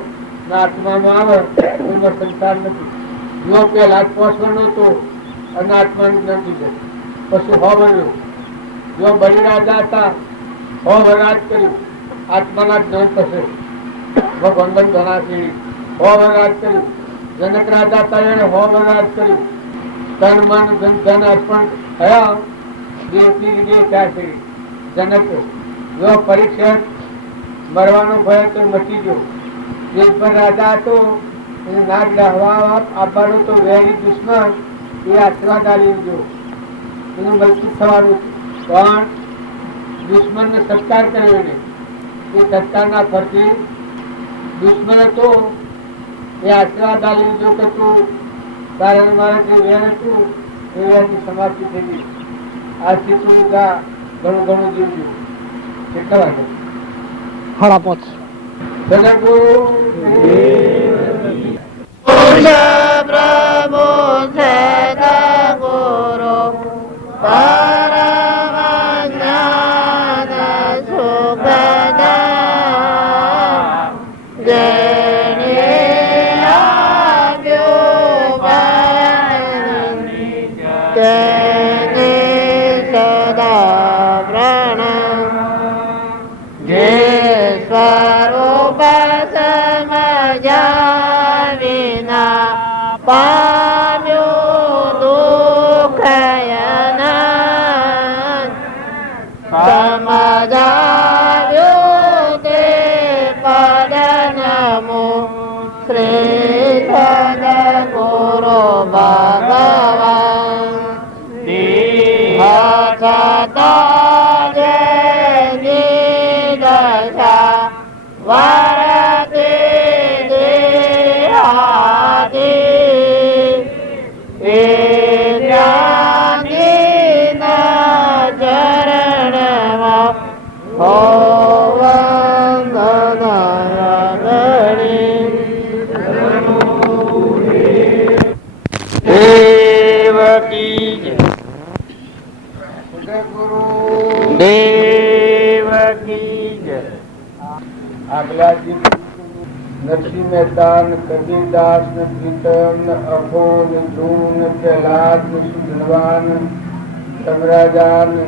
ને આત્મામાં આવે એમાં સંસાર નથી. જો પેલા 5 વર્ષનો હતો અને આત્માનું જ્ઞાન દીધું પછી 100 બન્યું. જો બળી રાજા હતા 100 રાજ કર્યું આત્માના જ્ઞાન થશે. ભગવાન ધના સીડી 100 રાજ કર્યું. જનક રાજા હતા એને 100 રાજ કર્યું. તન મન ધન અર્પણ થયા દેવથી દેહ ચાર સીડી. જનક જો પરીક્ષા મરવાનો ભય તો મટી ગયો. દેશ પર રાજા હતો એને નાગ લહવા આપવાનો તો વેરી દુશ્મન એ આશીર્વાદ આવી ગયો. એનું મૃત્યુ થવાનું પણ દુશ્મનને સત્કાર કર્યો નહીં. એ સત્કારના ફરથી દુશ્મન હતો એ આશીર્વાદ આલી દીધો કે તું તારે મારે જે વેર હતું એ વેરની સમાપ્તિ થઈ ગઈ. આજથી તું ઘણું ઘણું જીવજો. કેટલા વાગે? 5:30. સદગુરુ પ્રભુ સદગુરુ પરમ જ્ઞાન સુખદાતા જેણે આપ્યું પાણી તેને સદા પ્રણામ. જે સ્વરૂપ સમજ્યા વિના પામ્યું દુઃખયના સમજાવ્યું તે પદ નમો શ્રી સદગુરુ ભગવાન. છતાં જેની દશા વરતી દેહાતી એ જ્ઞાનીના ચરણમાં હો દેવકી સદગુરુ દેવકી જય. આગલાજી નરસિંહ મહેતા ને કબીરદાસ ને પ્રીતમ ને અભો ને ધ્રુવ ને પ્રહલાદ ને સુધનવાન સમરાજા ને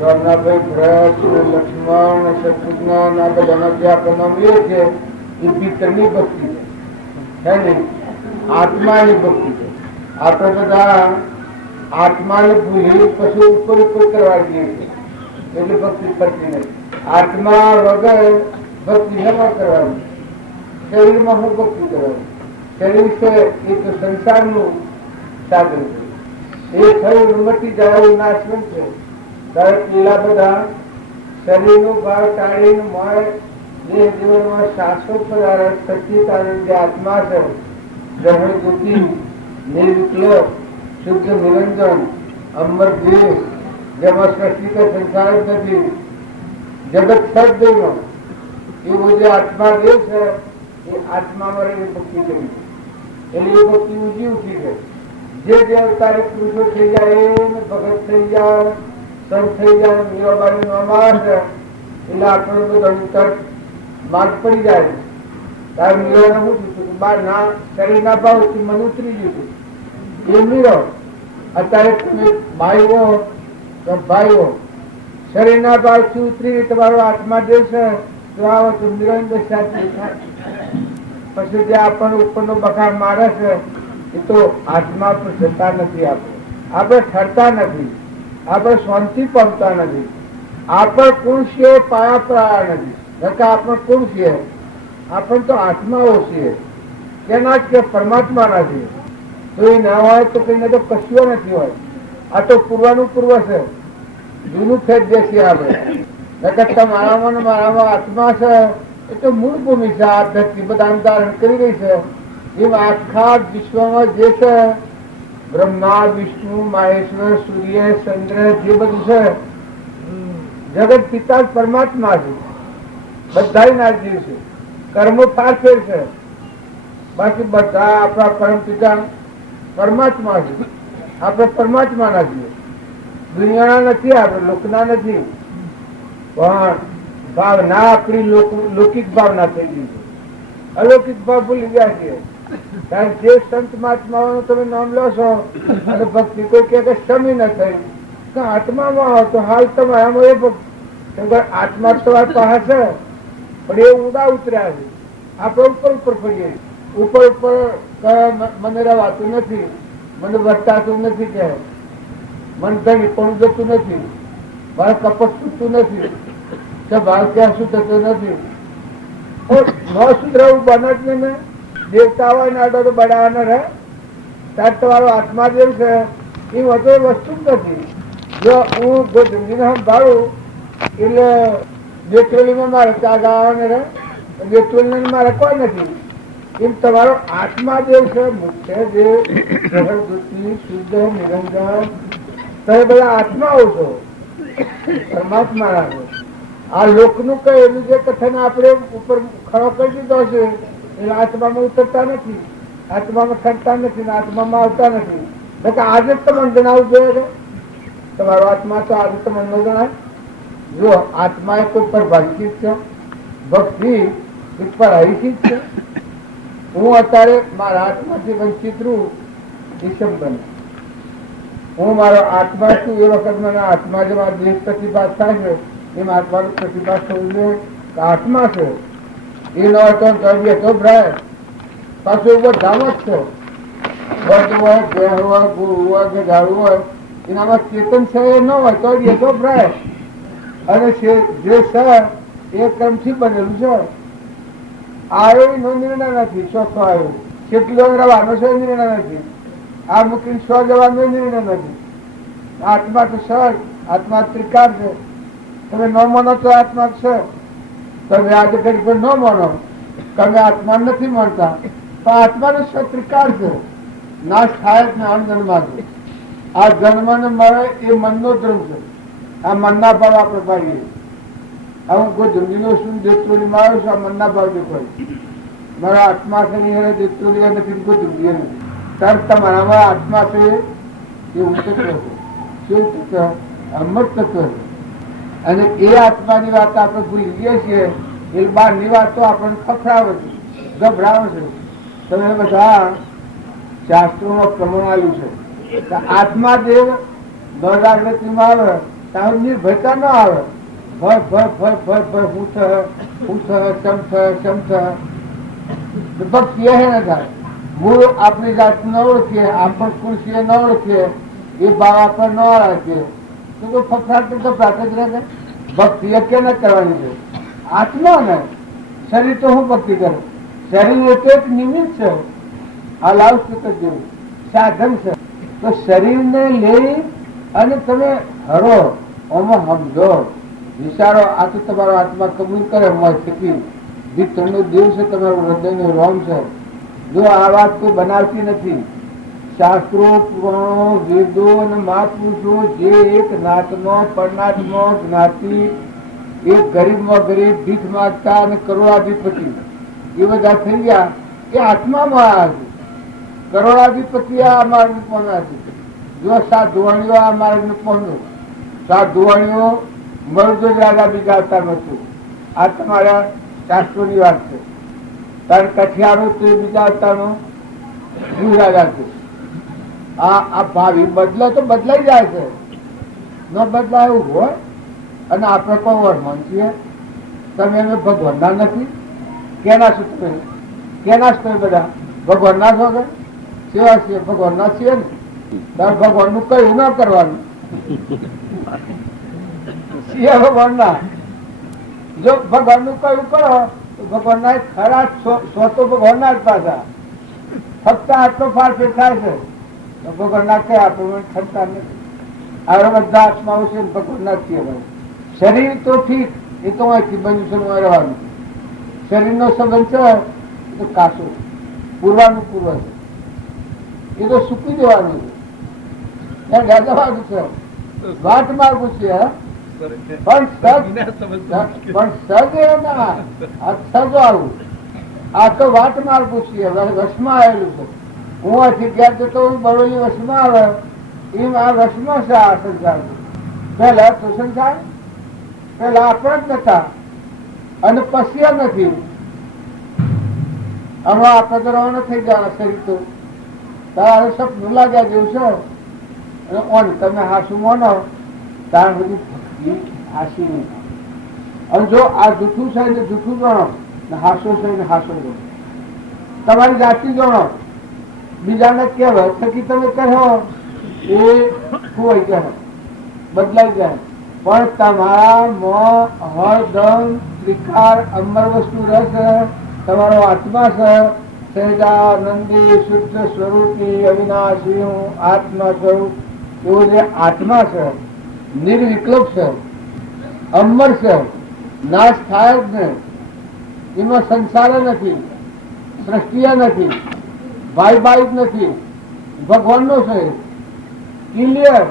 રમનાભાઈ ભરત ને લક્ષ્મણ ને શત્રુઘ્ન આ બધાના જે આપણે નામ લઈએ છીએ એ પિતરની ભક્તિ છે ને આત્માની ભક્તિ છે. આપણે બધા આત્માને ભૂલી પછી ઉપર ઉપર કરવા દઈએ છીએ એટલે ભક્તિ કરતી નથી. આત્મા વગર ભક્તિ ન કરવાની. શરીરમાં હું ભક્તિ કરવાની? શરીર છે એ તો સંસારનું સાધન છે. એ શરીર મટી જાય નાશવંત છે. ત્યારે પેલા બધા શરીરનો ભાવ ટાળીને મોય દેહ જીવનમાં શાશ્વત પદાર્થ સચ્ચિદાનંદ જે આત્મા છે બ્રહ્મ જ્યોતિ નિર્વિકલ્પ શુદ્ધ નિરંજન અમર દેવ જેમાં સૃષ્ટિ કે સંસાર જ નથી જગત સદદેવનો એવો જે આત્મા દેવ છે એ આત્મામાં રહીને ભક્તિ કરી એટલે એ ભક્તિ ઊંચી ઉઠી છે. જે અવતારે પુરુષો થઈ જાય એને ભગત થઈ જાય સંત થઈ જાય મીરાબાઈ નો અમાર છે એટલે આપણે બધું અંતર માર્ગ પડી જાય. તારે મીરાને શું થયું બાર ના શરીર ના ભાવથી મને ઉતરી ગયું એ મીરો. અત્યારે તમે ભાઈઓ ભાઈઓ શરીર ના ભાવથી ઉતરી તમારો આત્મા જે છે તો આવો તો નિરંજન થાય. પછી જે આપણને ઉપરનો બખાર મારે છે એ તો આત્મા પર જતા નથી. આપણે ઠરતા નથી, આપણે શાંતિ પામતા નથી. આપણે કોણ છીએ પાયા પરાયા નથી. આપણે કોણ છીએ? આપણે તો આત્માઓ છીએ. કેના કે પરમાત્માના છીએ. તો એ ના હોય તો કઈ તો કશું નથી હોય. આ તો પૂર્વનું પૂર્વ છે, જૂનું ફેર જે છે આપણે. મારામાં ને મારામાં આત્મા છે એ તો મૂળ ભૂમિ છે. આ ધરતી બધા ધારણ કરી રહી છે. એમ આખા વિશ્વમાં જે છે બ્રહ્મા વિષ્ણુ મહેશ્વર સૂર્ય ચંદ્ર જે બધું છે જગત પિતા પરમાત્મા છે. બધા ના જીવ છે. કર્મો ફારફેર છે, બાકી બધા આપણા પરમ પિતા પરમાત્મા છે. આપણે પરમાત્મા ના છીએ, દુનિયાના નથી, આપણે લોકના નથી. પણ ભાવના આપણી લૌકિક ભાવના થઈ ગઈ છે. અલૌકિક ભાવ ભૂલી ગયા છીએ. કારણ જે સંત મહાત્માઓનું તમે નામ લો છો અને ભક્તિ કોઈ કે શમી ન થઈ આત્મામાં હો તો હાલ તમારામાં એ ભક્તિ આત્મા તમારી પાસે છે પણ એ ઊંડા ઉતર્યા છે. આપણે ઉપર ઉપર ફરીએ, ઉપર ઉપર મને રવાતું નથી, મને વર્તાતું નથી, કે મન ધણી પણ જતું નથી, મારે કપટ છૂટતું નથી, કે ભાવ ક્યાં શું થતું નથી. ન સુધરાવું બને જ ને દેવતા હોય ને આડો તો બડાવાના રહે. ત્યારે તમારો આત્મા જેવું છે એ વધુ વસ્તુ જ નથી. જો હું ગોધુંજીને સંભાળું એટલે બેત્રોલીમાં મારે ચા ગાવાને રહે, બેત્રોલી મારે કોઈ નથી. એમ તમારો આત્મા દેવ છે, મુખ્ય દેવ, પ્રહરદૂતી, શુદ્ધ, નિરંજન, તમે બધા આત્માઓ છો, પરમાત્મા રાખો. આ લોકનું કઈ એનું જે કથન આપણે ઉપર ખડો કરી દીધો છે એટલે આત્મામાં ઉતરતા નથી, આત્મામાં ખરતા નથી ને આત્મામાં આવતા નથી. આજે જ તમને જણાવવું જોઈએ, તમારો આત્મા તો આજે તમને ન જણાય. જો આત્મા એ કોઈ પરભાગી છે, ભક્તિ એક પરહારી છે. હું અત્યારે મારા આત્માથી વંચિત રૂ ઈશમ બને, હું મારો આત્મા છું એ વખત મને આત્મા જે મારા દેહ પ્રતિભાસ થાય છે એમ આત્માનો પ્રતિભાસ થવું જોઈએ કે આત્મા છે એ ન હોય તો બેઠો ભરાય. પાછું એવો ધામ જ છે, બધ હોય, દેહ હોય, ગુરુ હોય કે ઝાડુ હોય, એનામાં ચેતન છે એ ન હોય તો બેઠો ભરાય. અને જે છે એ કર્મથી બનેલું છે. આવ્યો એનો નિર્ણય નથી, ચોખ્ખો આવ્યો કેટલો રવાનો છે નિર્ણય નથી, આ મૂકીને સ્વ જવાનો નિર્ણય નથી. આત્મા તો સહજ, આત્મા ત્રિકાર છે. તમે ન માનો તો આત્મા છે, તમે આજે ઘડી પર ન માનો, તમે આત્મા નથી માનતા, તો આત્માનો ત્રિકાર છે, નાશ થાય જ ને અણજન્મા છે. આ જન્મ ને મળે એ મનનો ધર્મ છે. આ મનના ભાવ આપણે પાડીએ. હું કોઈ જંગીનો શું દેત્રોલી માં આવ્યો છું, આ મનના ભાવ દેખાય. મારા આત્મા છે દેત્રોલી નથી, કોઈ જંગી નથી. તરત તમારામાં આત્મા છે એ ઊંચો છે, શું તત્વ? અમર તત્વ છે. અને એ આત્માની વાત આપણે ભૂલી ગઈએ છીએ, એ બહારની વાતો આપણને ખખડાવે છે, ગભરાવે છે. તમે બધા શાસ્ત્રોમાં પ્રમાણ આવ્યું છે આત્મા દેવ જાગૃતિમાં આવે ત્યારે નિર્ભયતા ન આવે. ભય ભય ભય ભય ભય હું ભક્તિ એ ન થાય. મૂળ આપણી જાત ન ઓળખીએ, આપણ ખુરશીએ ન ઓળખીએ, એ ભાવ આપણે ન રાખીએ તો ફફડાટ તો પ્રાત જ રહે. ભક્તિ એ કે ન કરવાની છે આત્મા ને. શરીર તો હું ભક્તિ કરું, શરીર એ તો એક નિમિત્ત છે, આ લાઉસ્પિકર જેવું સાધન છે. તો શરીરને લઈ અને તમે હરો, ઓમાં સમજો, વિચારો. આ તો તમારો આત્મા કબૂલ કરે, ભીતરનો દેવ છે, તમારું હૃદયનો રોમ છે. જો આ વાત કોઈ બનાવતી નથી. શાસ્ત્રો, પુરાણો, વેદો અને મહાપુરુષો જે એક નાતમાં પરનાત્મા જ્ઞાતિ, એક ગરીબમાં ગરીબ, ભીખ માંગતા અને કરોડાધિપતિ એ બધા થઈ ગયા એ આત્મામાં આવ્યા છે. કરોડાધિપતિ આ માર્ગ પામ્યા છે. જો સાધુવાણીઓ આ માર્ગ ને પહોંચ્યો, સાધુવાણીઓ મળજો જ રાજા બીજા આવતા નથી. આ તમારા શાસ્ત્રોની વાત છે. તાર કઠિયારો તે બીજા અવતારનો જીવ રાજા છે. આ ભાવિ બદલે તો બદલાઈ જાય છે, ન બદલાય એવું હોય. અને આપણે કોઈ વર્મન છીએ, તમે અમે ભગવાનના નથી. કેના છો તમે? કેના છો તમે બધા? ભગવાનના છો કે સેવા છીએ? ભગવાનના છીએ ને. તાર ભગવાનનું કયું ના કરવાનું છીએ ભગવાનના. જો ભગવાનનું કયું કરો તો ભગવાનના ખરા તો ભગવાનના જ પાછા. ફક્ત આટલો ફારફેર થાય છે તો ભગવાનના કયા આપણે ખરતા નથી. આપણે બધા આત્માઓ છે ભગવાનના જ છીએ. શરીર તો ઠીક, એ તો અહીંથી બન્યું છે રહેવાનું. શરીરનો સંબંધ છે તો કાશો પૂરવાનું પૂર્વ છે, એ તો સૂકી દેવાનું છે, જવાનું છે, વાટ માર્ગું છે. પણ સજ ના સજ આવું આ તો વાટ માર્ગું છે, વશમાં આવેલું છે. હું અહીંથી ગયા જતો બરોલી વશમાં આવે એમ આ વશમાં છે. આ સંસાર પેલા તો સંસાર પેલા આપણે જ નતા અને પછી નથી. હમણાં આપણે તો રવાના થઈ જવાના શરીર તો તારે સપનું લાગ્યા જેવું છે. અને ઓન તમે હાસું માનો તાર બધી ભક્તિ હાસી નહીં. અને જો આ જૂઠું છે ને જૂઠું ગણો ને હાસો છે ને હાસો ગણો. તમારી જાતિ ગણો, બીજાને કહેવાય થકી તમે કહો એ ખોવાઈ જાય, બદલાઈ જાય. પણ તમારા મોં હળદમ ત્રિકાર અમર વસ્તુ રસ તમારો આત્મા છે. સહેજાનંદી શુદ્ધ સ્વરૂપી અવિનાશી હું આત્મા સ્વરૂપ એવો જે આત્મા છે નિર્વિકલ્પ છે, અમર છે, નાશ થાય જ નહીં. એમાં સંસાર નથી, સૃષ્ટિ નથી, ભાઈ ભાઈ જ નથી, ભગવાનનો છે. ક્લિયર.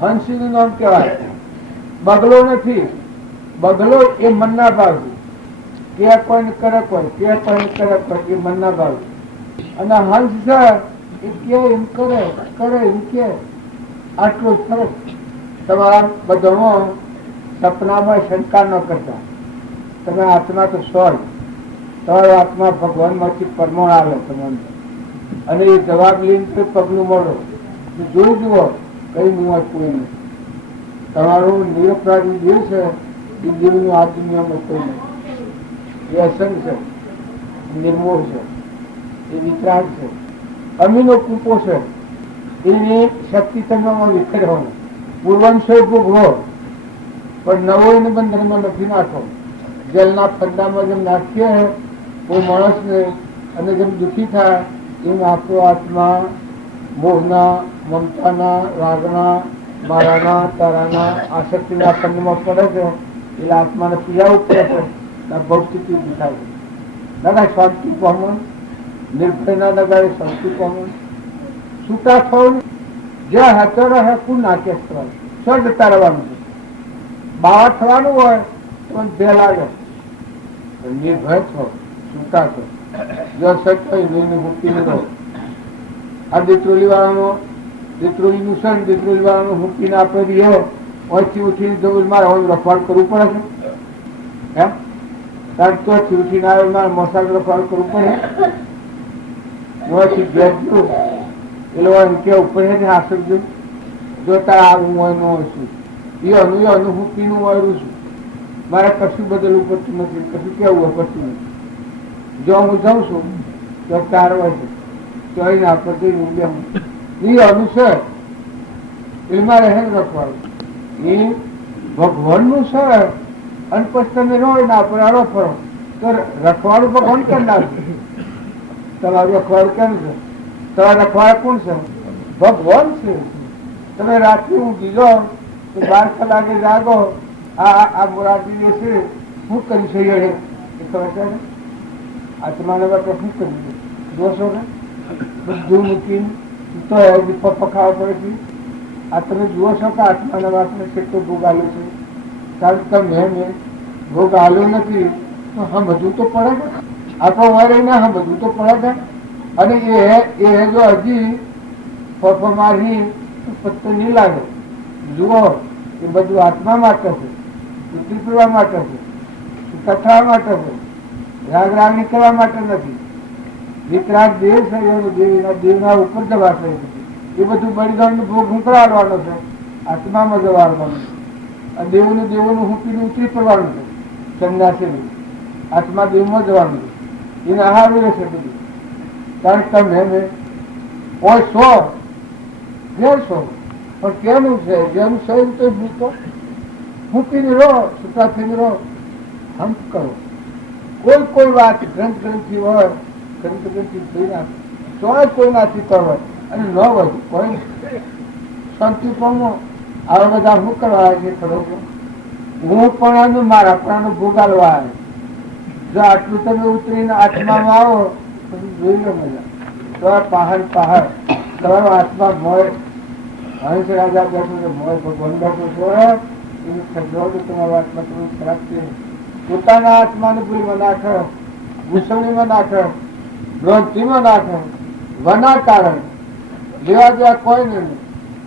હંસીનું નામ કહેવાય. બગલો નથી. બગલો એ મનના ભાવ કે કોઈને કરે કોઈ કે કોઈને કરે કોઈ એ મનના ભાવ. અને હંસ છે એ કે એમ કરે કરે એમ કે. આટલો જ ફરક. તમારા બધામાં સપનામાં શંકા ન કરતા. તમે આત્મા તો સ્વર્ગ, તમારો આત્મા ભગવાનમાંથી પરમાણ આવે તમને, અને એ જવાબ લઈને પગલું મળો. જોઈ જુઓ કઈ નું કોઈ નહીં. તમારું નિરપરાધી દેવ છે એ દેવનું આ દુનિયામાં કોઈ નહીં. એ અસંગ છે, નિર્મોહ છે, એ વિતરાગ છે, અમીનો કૂપો છે. એની શક્તિ તમારામાં વિખેરવાનો. પૂર્વંશો ભોગવો પણ નવો એને બંધનમાં નથી નાખો. જલના ફંદામાં જેમ નાખીએ કોઈ માણસને અને જેમ દુઃખી થાય એમ આપણો આત્મા મોહના, મમતાના, રાગના, મારાના, તારાના, આસક્તિના ફંદમાં પડે છે. એટલે આત્માને પીડાવું પડે છે. ભૌતિક થાય. દાદા શાંતિ પામો, નિર્ભયના લગાડે શાંતિ પામો, છૂટા થવું. જ્યાં હાથો રહે કું નાકે સ્વર્ગ તારવાનું છે. બહાર થવાનું હોય તો બે લાગે. નિર્ભય છો, છૂટા છો. જો સત્ય જોઈને મુક્તિ રહો. આ દીત્રોલી વાળાનો દીત્રોલીનું છે, દીત્રોલી વાળાનું મૂકીને આપણે રહ્યો ઓછી ઉઠીને જવું મારે હવે રખવાડ કરવું પડે છે. એમ કારણ તો ઉઠીને આવે મારે મસાલ રખવાડ કરવું પડે. ઓછી ભેજ જોયું એટલે એમ કે ઉપર હાસક જોયું જો તારે આવું હોય ન હોય છું એનું હું પીનું વાળું છું. મારે કશું બદલવું પડતું નથી, કશું કેવું પડતું નથી. જો હું જાઉં છું તો તારવા છે તો અહીં આપણે એ અનુસાર એ મારે હેન રખવાનું એ ભગવાનનું છે. અને પછી તમે ન હોય ને આપણે આડો ફરો તો રખવાડું ભગવાન કેમ નાખે? તમારું રખવાડું કેમ છે? તમારા રખવાડા કોણ છે? ભગવાન છે. તમે રાત્રે ઊંઘી જાઓ તો 12 કલાકે જાગો. આ મોરારજી દેશે શું કરી છે એ ખબર છે ને? આત્માને માટે શું કરી છે? જોશો ને બધું મૂકીને તો દીપક ખાવા પડે છે. આ તમે જુઓ છો કે આત્માના વાતને કેટલો ભોગ આવ્યો છે? કારણ કે મેં ભોગ આવ્યો નથી તો હા બધું તો પડે ને. આપણો વાર રહીને હા બધું તો પડે ને. અને એ જો હજી ફોફો મારી પત્તો નહીં લાગે. જુઓ એ બધું આત્મા માટે છે, ઉઠી પીવા માટે છે, કથા માટે છે, રાગ રાગણી કરવા માટે નથી. વિતરાગ દેવ છે દેવના ઉપર જવા છે. એ બધું બલિદાન ભોગ ઉકળાડવાનો છે, આત્મામાં જવાડવાનું છે. દેવનું હુકીને ઉતરી પડવાનું છે. સંન્યાસી આત્મા દેવમાં જવાનું છે. એને આહાર રહેશે બધું. કારણ કે તમે હોય 100 150 પણ કેનું છે જેનું છે તો મૂકો મૂકીને રહો, છૂટા થઈને રહો. હમ કરો કોઈ વાત ગ્રંથથી હોય ગ્રંથથી થઈ નાખે તો કોઈ નાથી કરવા અને ન વધુ કોઈ શાંતિ પામો. આવા બધા શું કરવા છે ખરો? હું પણ મારા પ્રાણો ભોગાડવા આવે. જો આટલું તમે ઉતરીને આત્મામાં આવો પછી જોઈ લો મજા. તો પહાડ તમારો આત્મા મોય હંસ રાજા બેઠો છે, મોય ભગવાન બેઠો છો. એનું ખરડો તમારો આત્મા થોડું ખરાબ છે. પોતાના આત્માને ભૂલમાં નાખે, ગુસવણીમાં નાખે, ગ્રંથિમાં નાખે. વના કારણ લેવા દેવા કોઈ નહીં.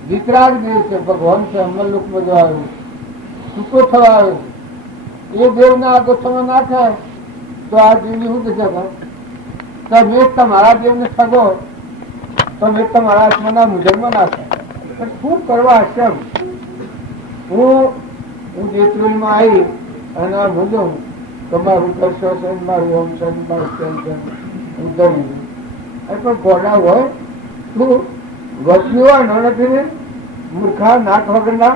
વિતરાગ દેવ છે, ભગવાન છે, અમરલોકમાં જવા આવ્યું, સૂકો થવા આવ્યો. એ દેવના આગોથમાં નાખે તો આ દેવની શું દશા? તમે તમારા દેવને સગો તમે તમારા આત્માના મુજબમાં નાખો. પણ શું કરવા હશે? હું જેતરીમાં આવી અને આ મુજબ તમારું દર્શન મારું ઓમ છે મારું તેમ છે હું ધરી પણ ગોડા હોય તું વસ્તી હોય ન નથી મૂર્ખા નાક વગરના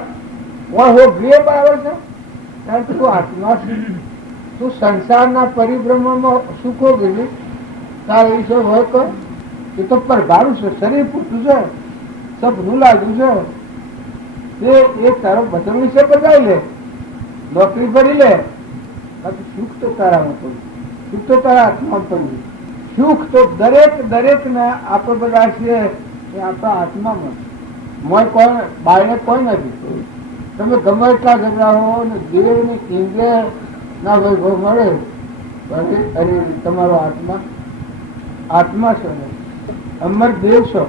હોય ગ્રીએ બરાબર છે. કારણ કે તું આત્મા તું સંસારના પરિભ્રમણમાં સુખો ગયેલી તારે ઈશ્વર હોય તો એ તો પરભારું છે, શરીર પૂરતું છે, સબનું લાગ્યું છે. એ તારો બધો વિષય બગાડી લે, નોકરી ભરી લે, બાકી સુખ તો તારામાં પડ્યું, સુખ તો તારા હાથમાં પડ્યું. સુખ તો દરેક ને આપણે બધા છીએ એ આપણા આત્મામાં. મોય કોઈ બાયને કોઈ નથી. તમે ગમે એટલા ઝઘડાઓ ને દેવ ને ઇન્દ્ર ના વૈભવ મળે, અરે તમારો આત્મા છે ને અમર દેવ છો